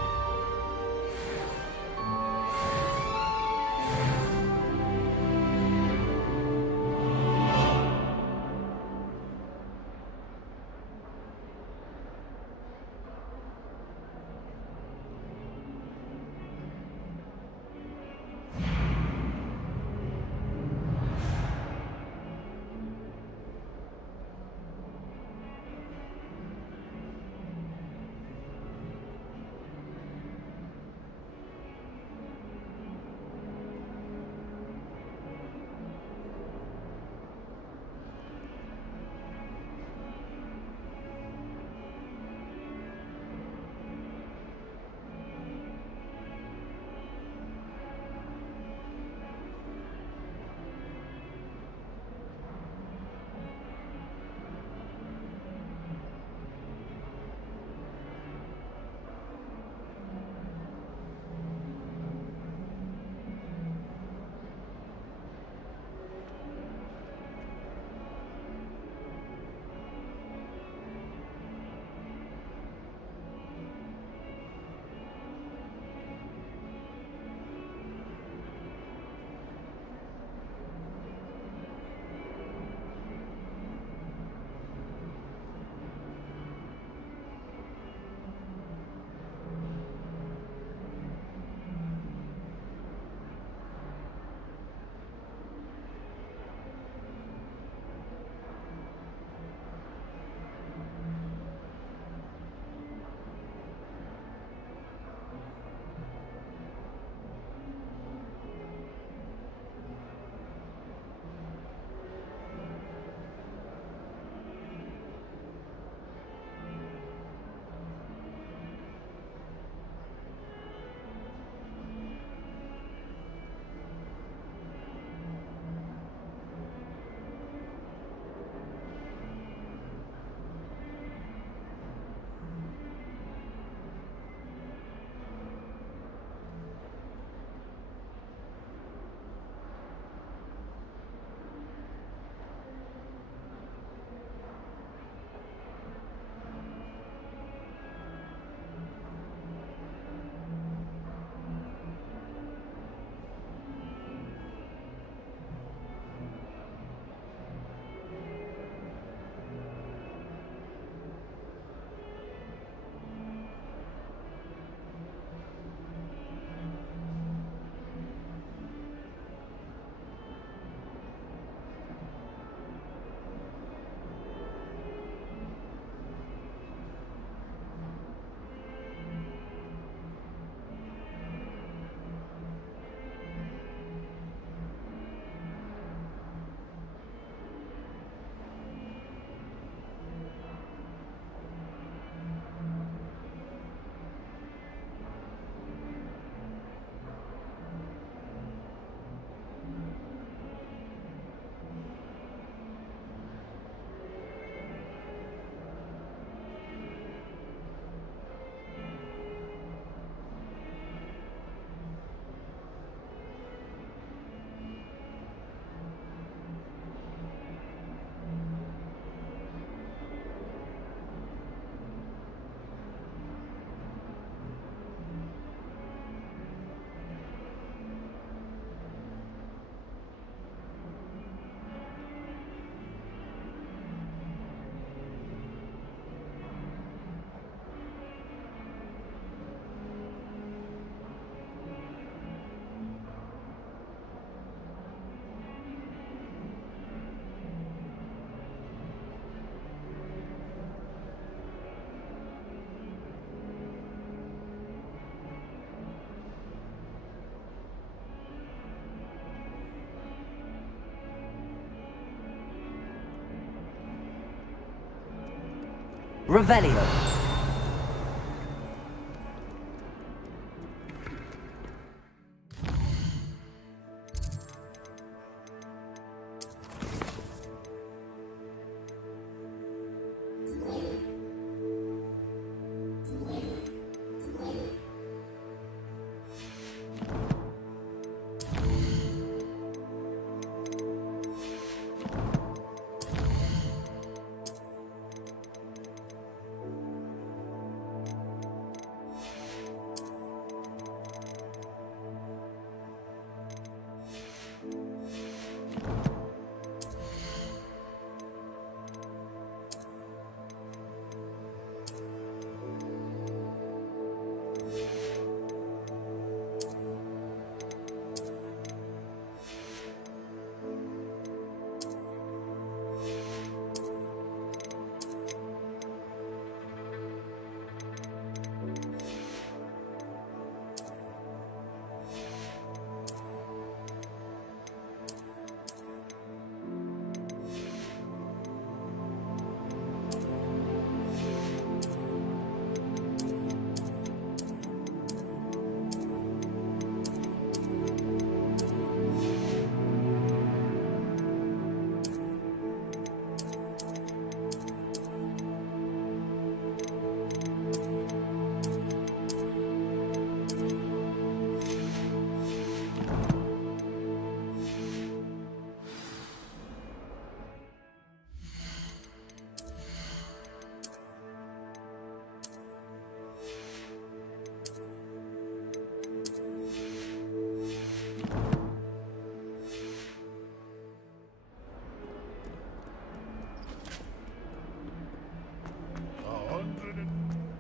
Revelio.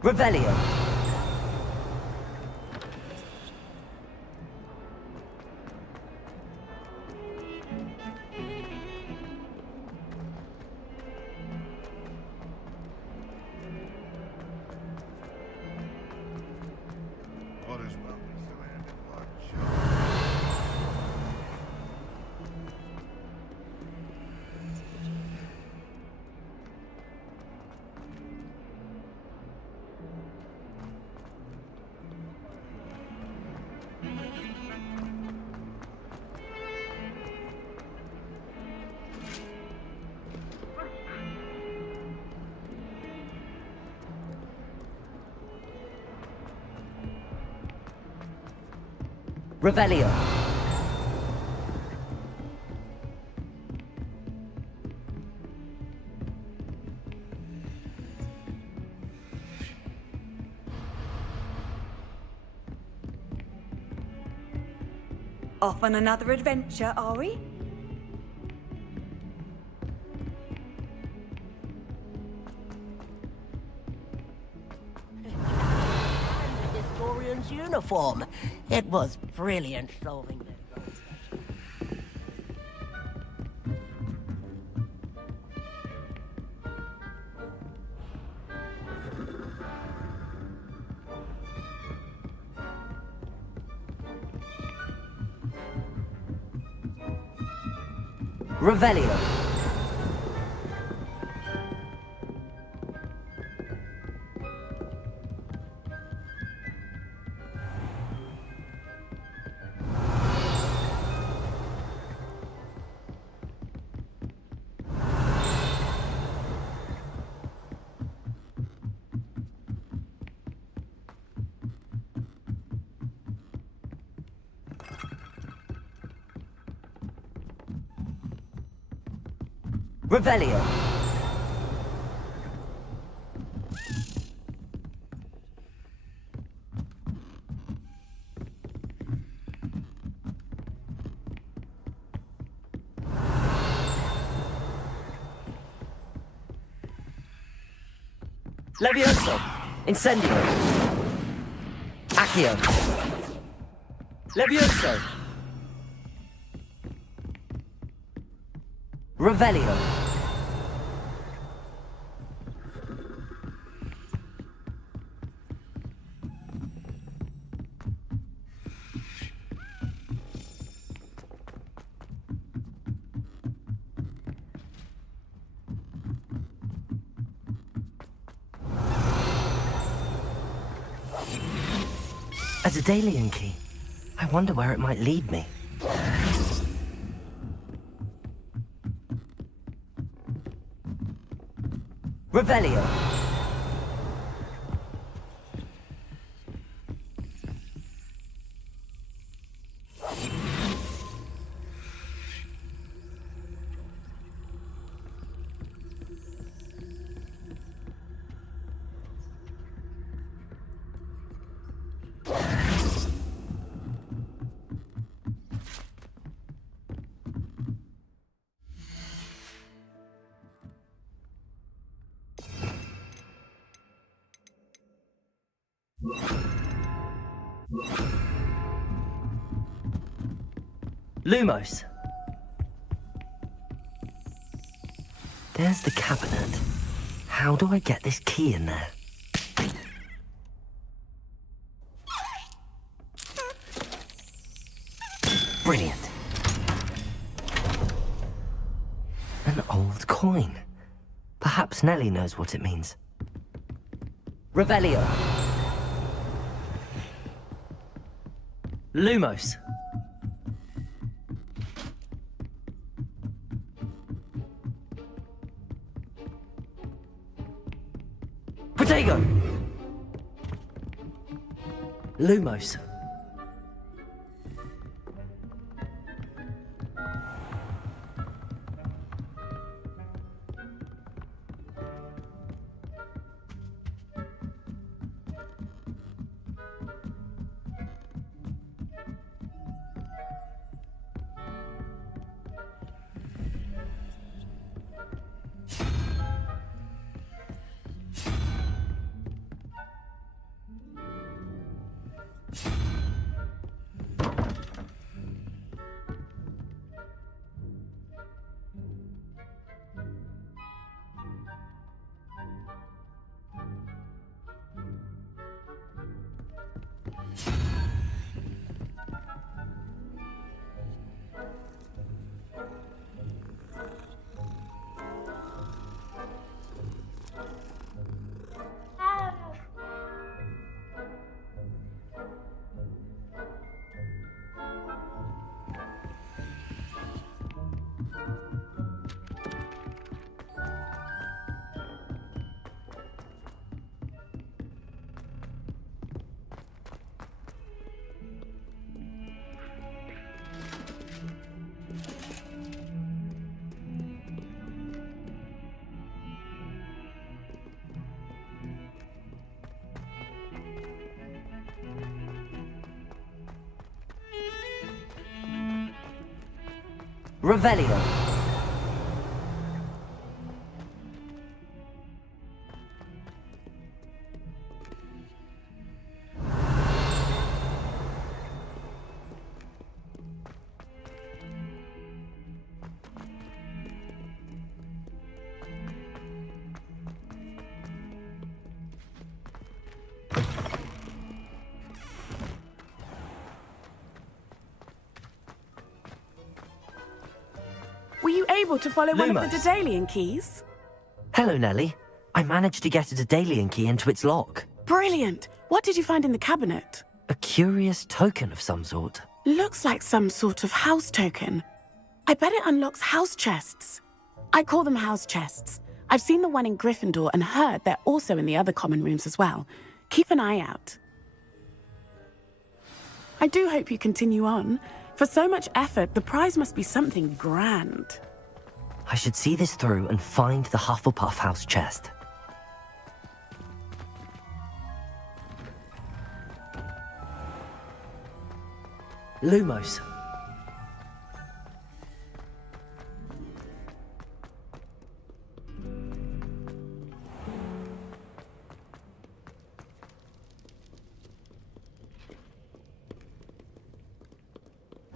Revelio. What is well designed and watch. Revelio. Off on another adventure, are we? Historian's uniform. It was brilliant solving this. Revelio. Revelio. Levioso. Incendio. Accio. Levioso. Revelio. A Daedalian key. I wonder where it might lead me. Revelio. Lumos. There's the cabinet. How do I get this key in there? Brilliant. An old coin. Perhaps Nellie knows what it means. Revelio. Lumos. Protego. Lumos. Revelio. Were you able to follow one of Lumos. the Daedalian keys? Hello, Nellie. I managed to get a Daedalian key into its lock. Brilliant! What did you find in the cabinet? A curious token of some sort. Looks like some sort of house token. I bet it unlocks house chests. I call them house chests. I've seen the one in Gryffindor and heard they're also in the other common rooms as well. Keep an eye out. I do hope you continue on. For so much effort, the prize must be something grand. I should see this through and find the Hufflepuff house chest. Lumos.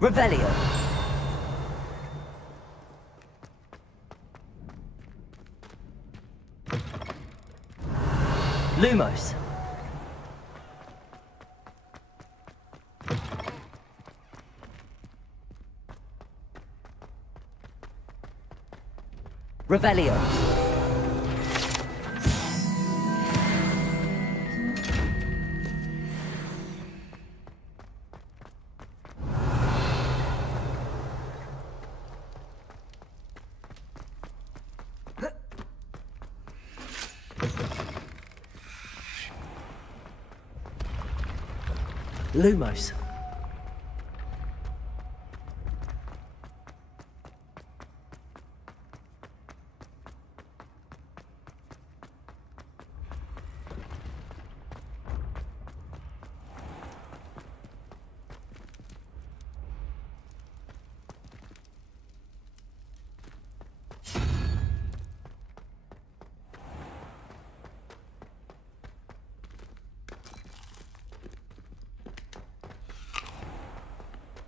Revelio. Lumos. Revelio. Lumos.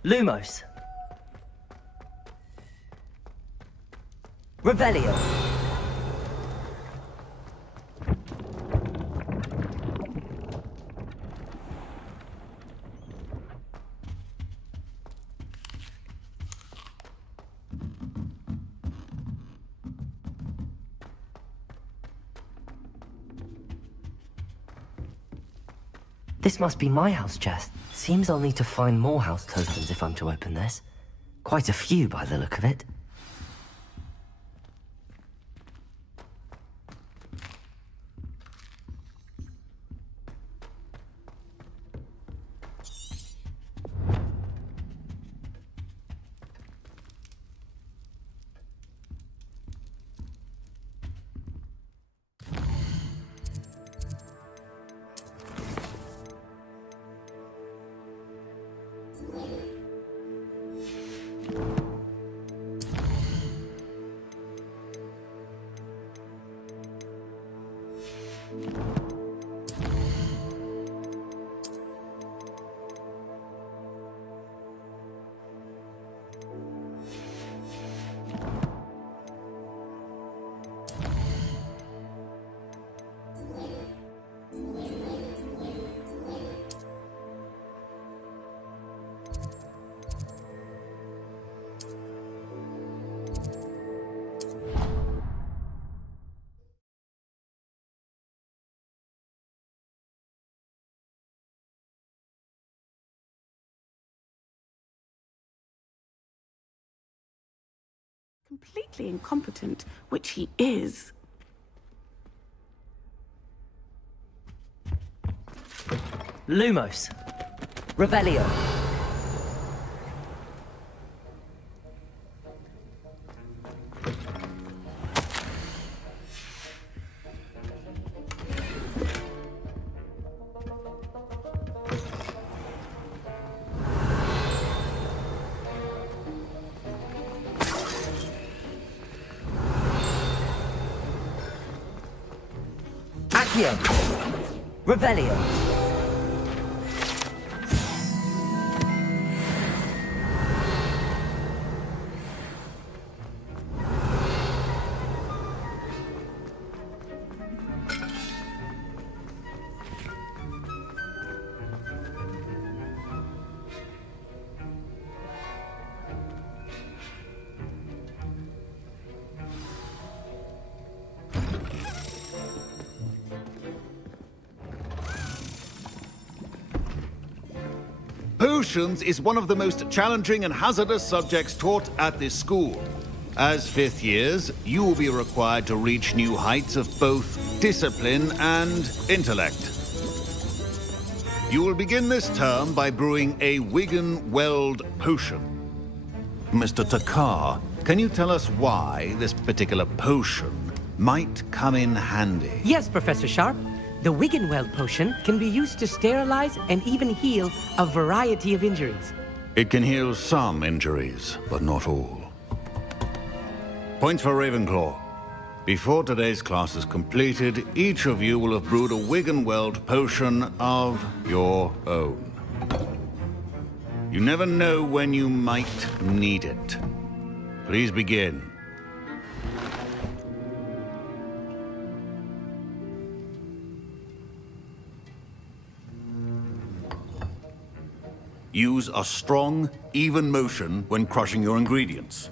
Lumos. Revelio. This must be my house chest. Seems I'll need to find more house tokens if I'm to open this. Quite a few by the look of it. Completely incompetent, which he is. Lumos. Revelio. Revelio. Potions is one of the most challenging and hazardous subjects taught at this school. As fifth years, you will be required to reach new heights of both discipline and intellect. You will begin this term by brewing a Wigan-Weld potion. Mr. Takar, can you tell us why this particular potion might come in handy? Yes, Professor Sharp. The Wigan-Weld potion can be used to sterilize and even heal a variety of injuries. It can heal some injuries, but not all. Points for Ravenclaw. Before today's class is completed, each of you will have brewed a Wigan-Weld potion of your own. You never know when you might need it. Please begin. Use a strong, even motion when crushing your ingredients.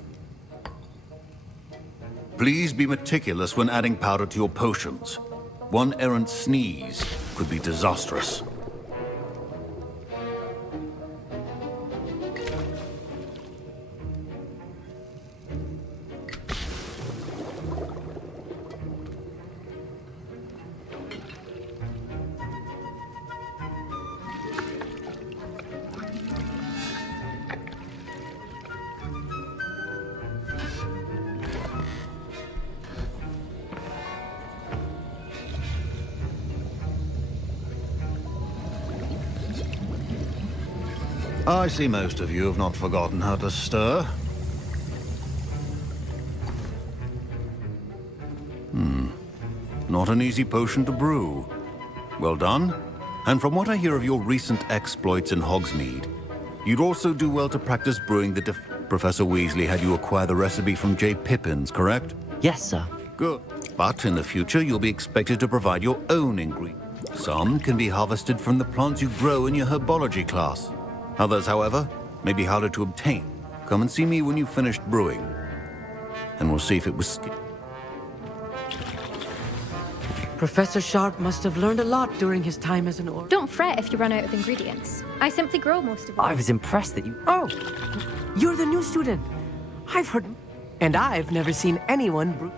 Please be meticulous when adding powder to your potions. One errant sneeze could be disastrous. I see most of you have not forgotten how to stir. Not an easy potion to brew. Well done. And from what I hear of your recent exploits in Hogsmeade, you'd also do well to practice brewing the Professor Weasley had you acquire the recipe from J. Pippin's, correct? Yes, sir. Good. But in the future, you'll be expected to provide your own ingredients. Some can be harvested from the plants you grow in your herbology class. Others, however, may be harder to obtain. Come and see me when you've finished brewing, and we'll see if it was... Professor Sharp must have learned a lot during his time as an orc. Don't fret if you run out of ingredients. I simply grow most of them. I was impressed that you... Oh, you're the new student. I've heard... And I've never seen anyone brew...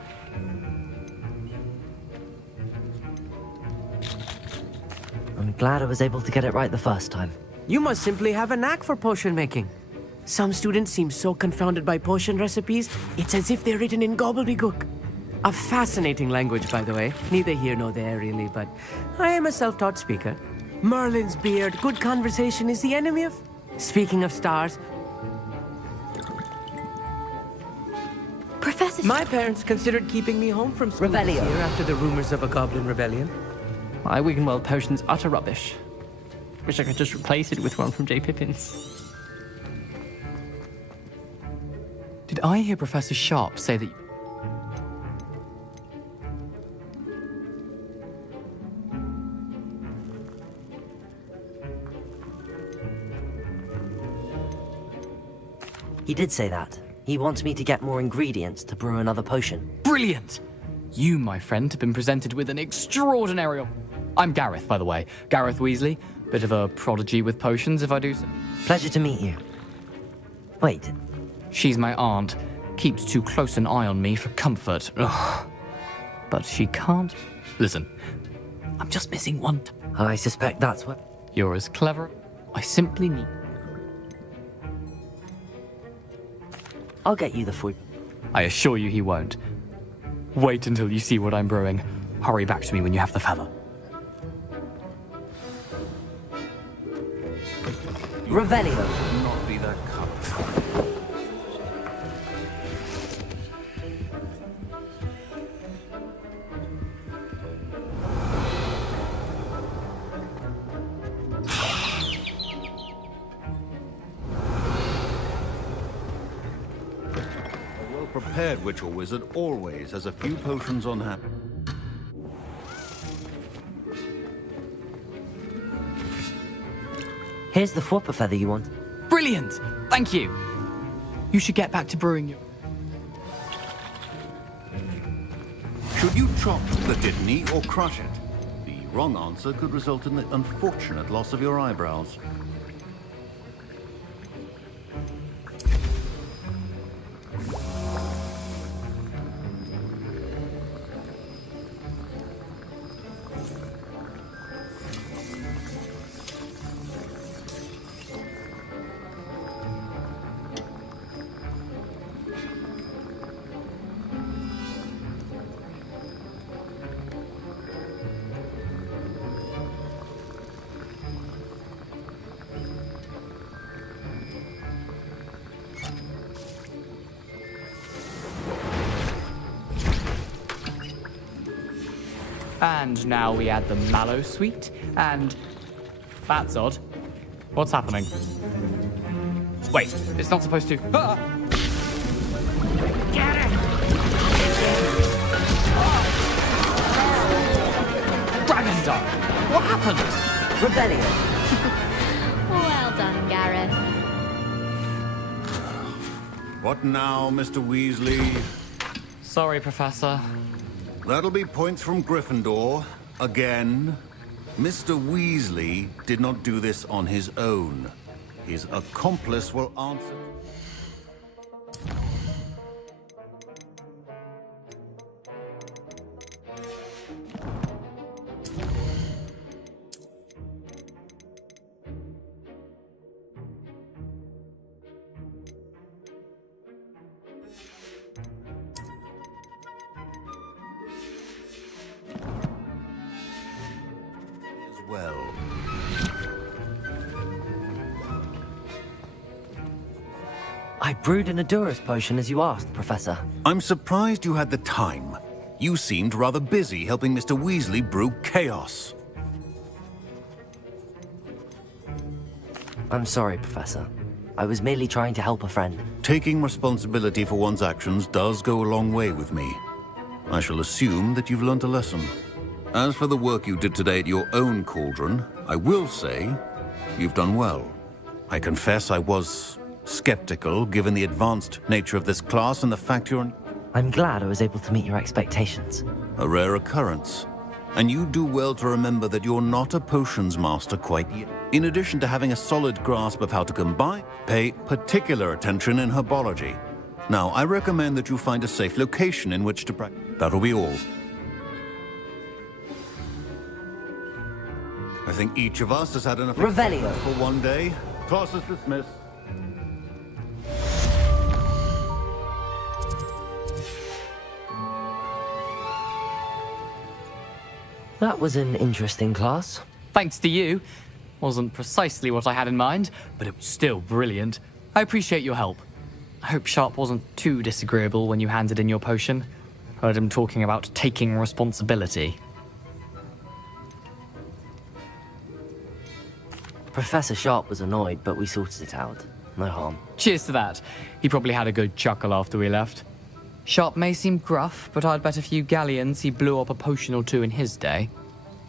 I'm glad I was able to get it right the first time. You must simply have a knack for potion making. Some students seem so confounded by potion recipes, it's as if they're written in gobbledygook. A fascinating language, by the way. Neither here nor there, really, but I am a self-taught speaker. Merlin's beard, good conversation is the enemy of... Speaking of stars... Professor... My parents considered keeping me home from school this year after the rumors of a goblin rebellion. My Wiggenweld potion's utter rubbish. Wish I could just replace it with one from J. Pippin's. Did I hear Professor Sharp say that... He did say that. He wants me to get more ingredients to brew another potion. Brilliant! You, my friend, have been presented with an extraordinary... I'm Gareth, by the way. Gareth Weasley. Bit of a prodigy with potions, if I do so. Pleasure to meet you. Wait. She's my aunt. Keeps too close an eye on me for comfort. Ugh. But she can't... Listen, I'm just missing one... I suspect that's what... You're as clever. I simply need... I'll get you the food. I assure you he won't. Wait until you see what I'm brewing. Hurry back to me when you have the feather. Revelio. Not be that cunning. A well-prepared witch or wizard always has a few potions on hand. Here's the Fwopper feather you want. Brilliant! Thank you! You should get back to brewing your... Should you chop the kidney or crush it? The wrong answer could result in the unfortunate loss of your eyebrows. And now we add the mallow sweet, and... That's odd. What's happening? Wait, it's not supposed to... Ah! Get it! Dragon Dog! What happened? Rebellion. Well done, Gareth. What now, Mr. Weasley? Sorry, Professor. That'll be points from Gryffindor. Again. Mr. Weasley did not do this on his own. His accomplice will answer... well. I brewed an Adurus potion as you asked, Professor. I'm surprised you had the time. You seemed rather busy helping Mr. Weasley brew chaos. I'm sorry, Professor. I was merely trying to help a friend. Taking responsibility for one's actions does go a long way with me. I shall assume that you've learnt a lesson. As for the work you did today at your own cauldron, I will say you've done well. I confess I was skeptical, given the advanced nature of this class and the fact you're... I'm glad I was able to meet your expectations. A rare occurrence. And you do well to remember that you're not a potions master quite yet. In addition to having a solid grasp of how to combine, pay particular attention in herbology. Now, I recommend that you find a safe location in which to practice. That'll be all. I think each of us has had enough Revelio for one day. Class is dismissed. That was an interesting class. Thanks to you. Wasn't precisely what I had in mind, but it was still brilliant. I appreciate your help. I hope Sharp wasn't too disagreeable when you handed in your potion. Heard him talking about taking responsibility. Professor Sharp was annoyed, but we sorted it out. No harm. Cheers to that. He probably had a good chuckle after we left. Sharp may seem gruff, but I'd bet a few galleons he blew up a potion or two in his day.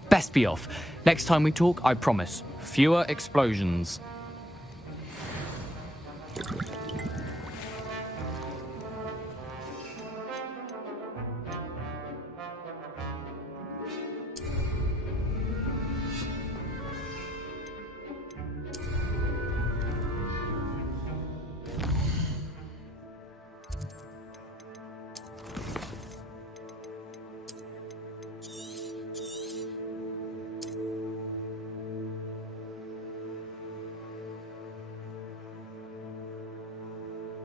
Best be off. Next time we talk, I promise, fewer explosions.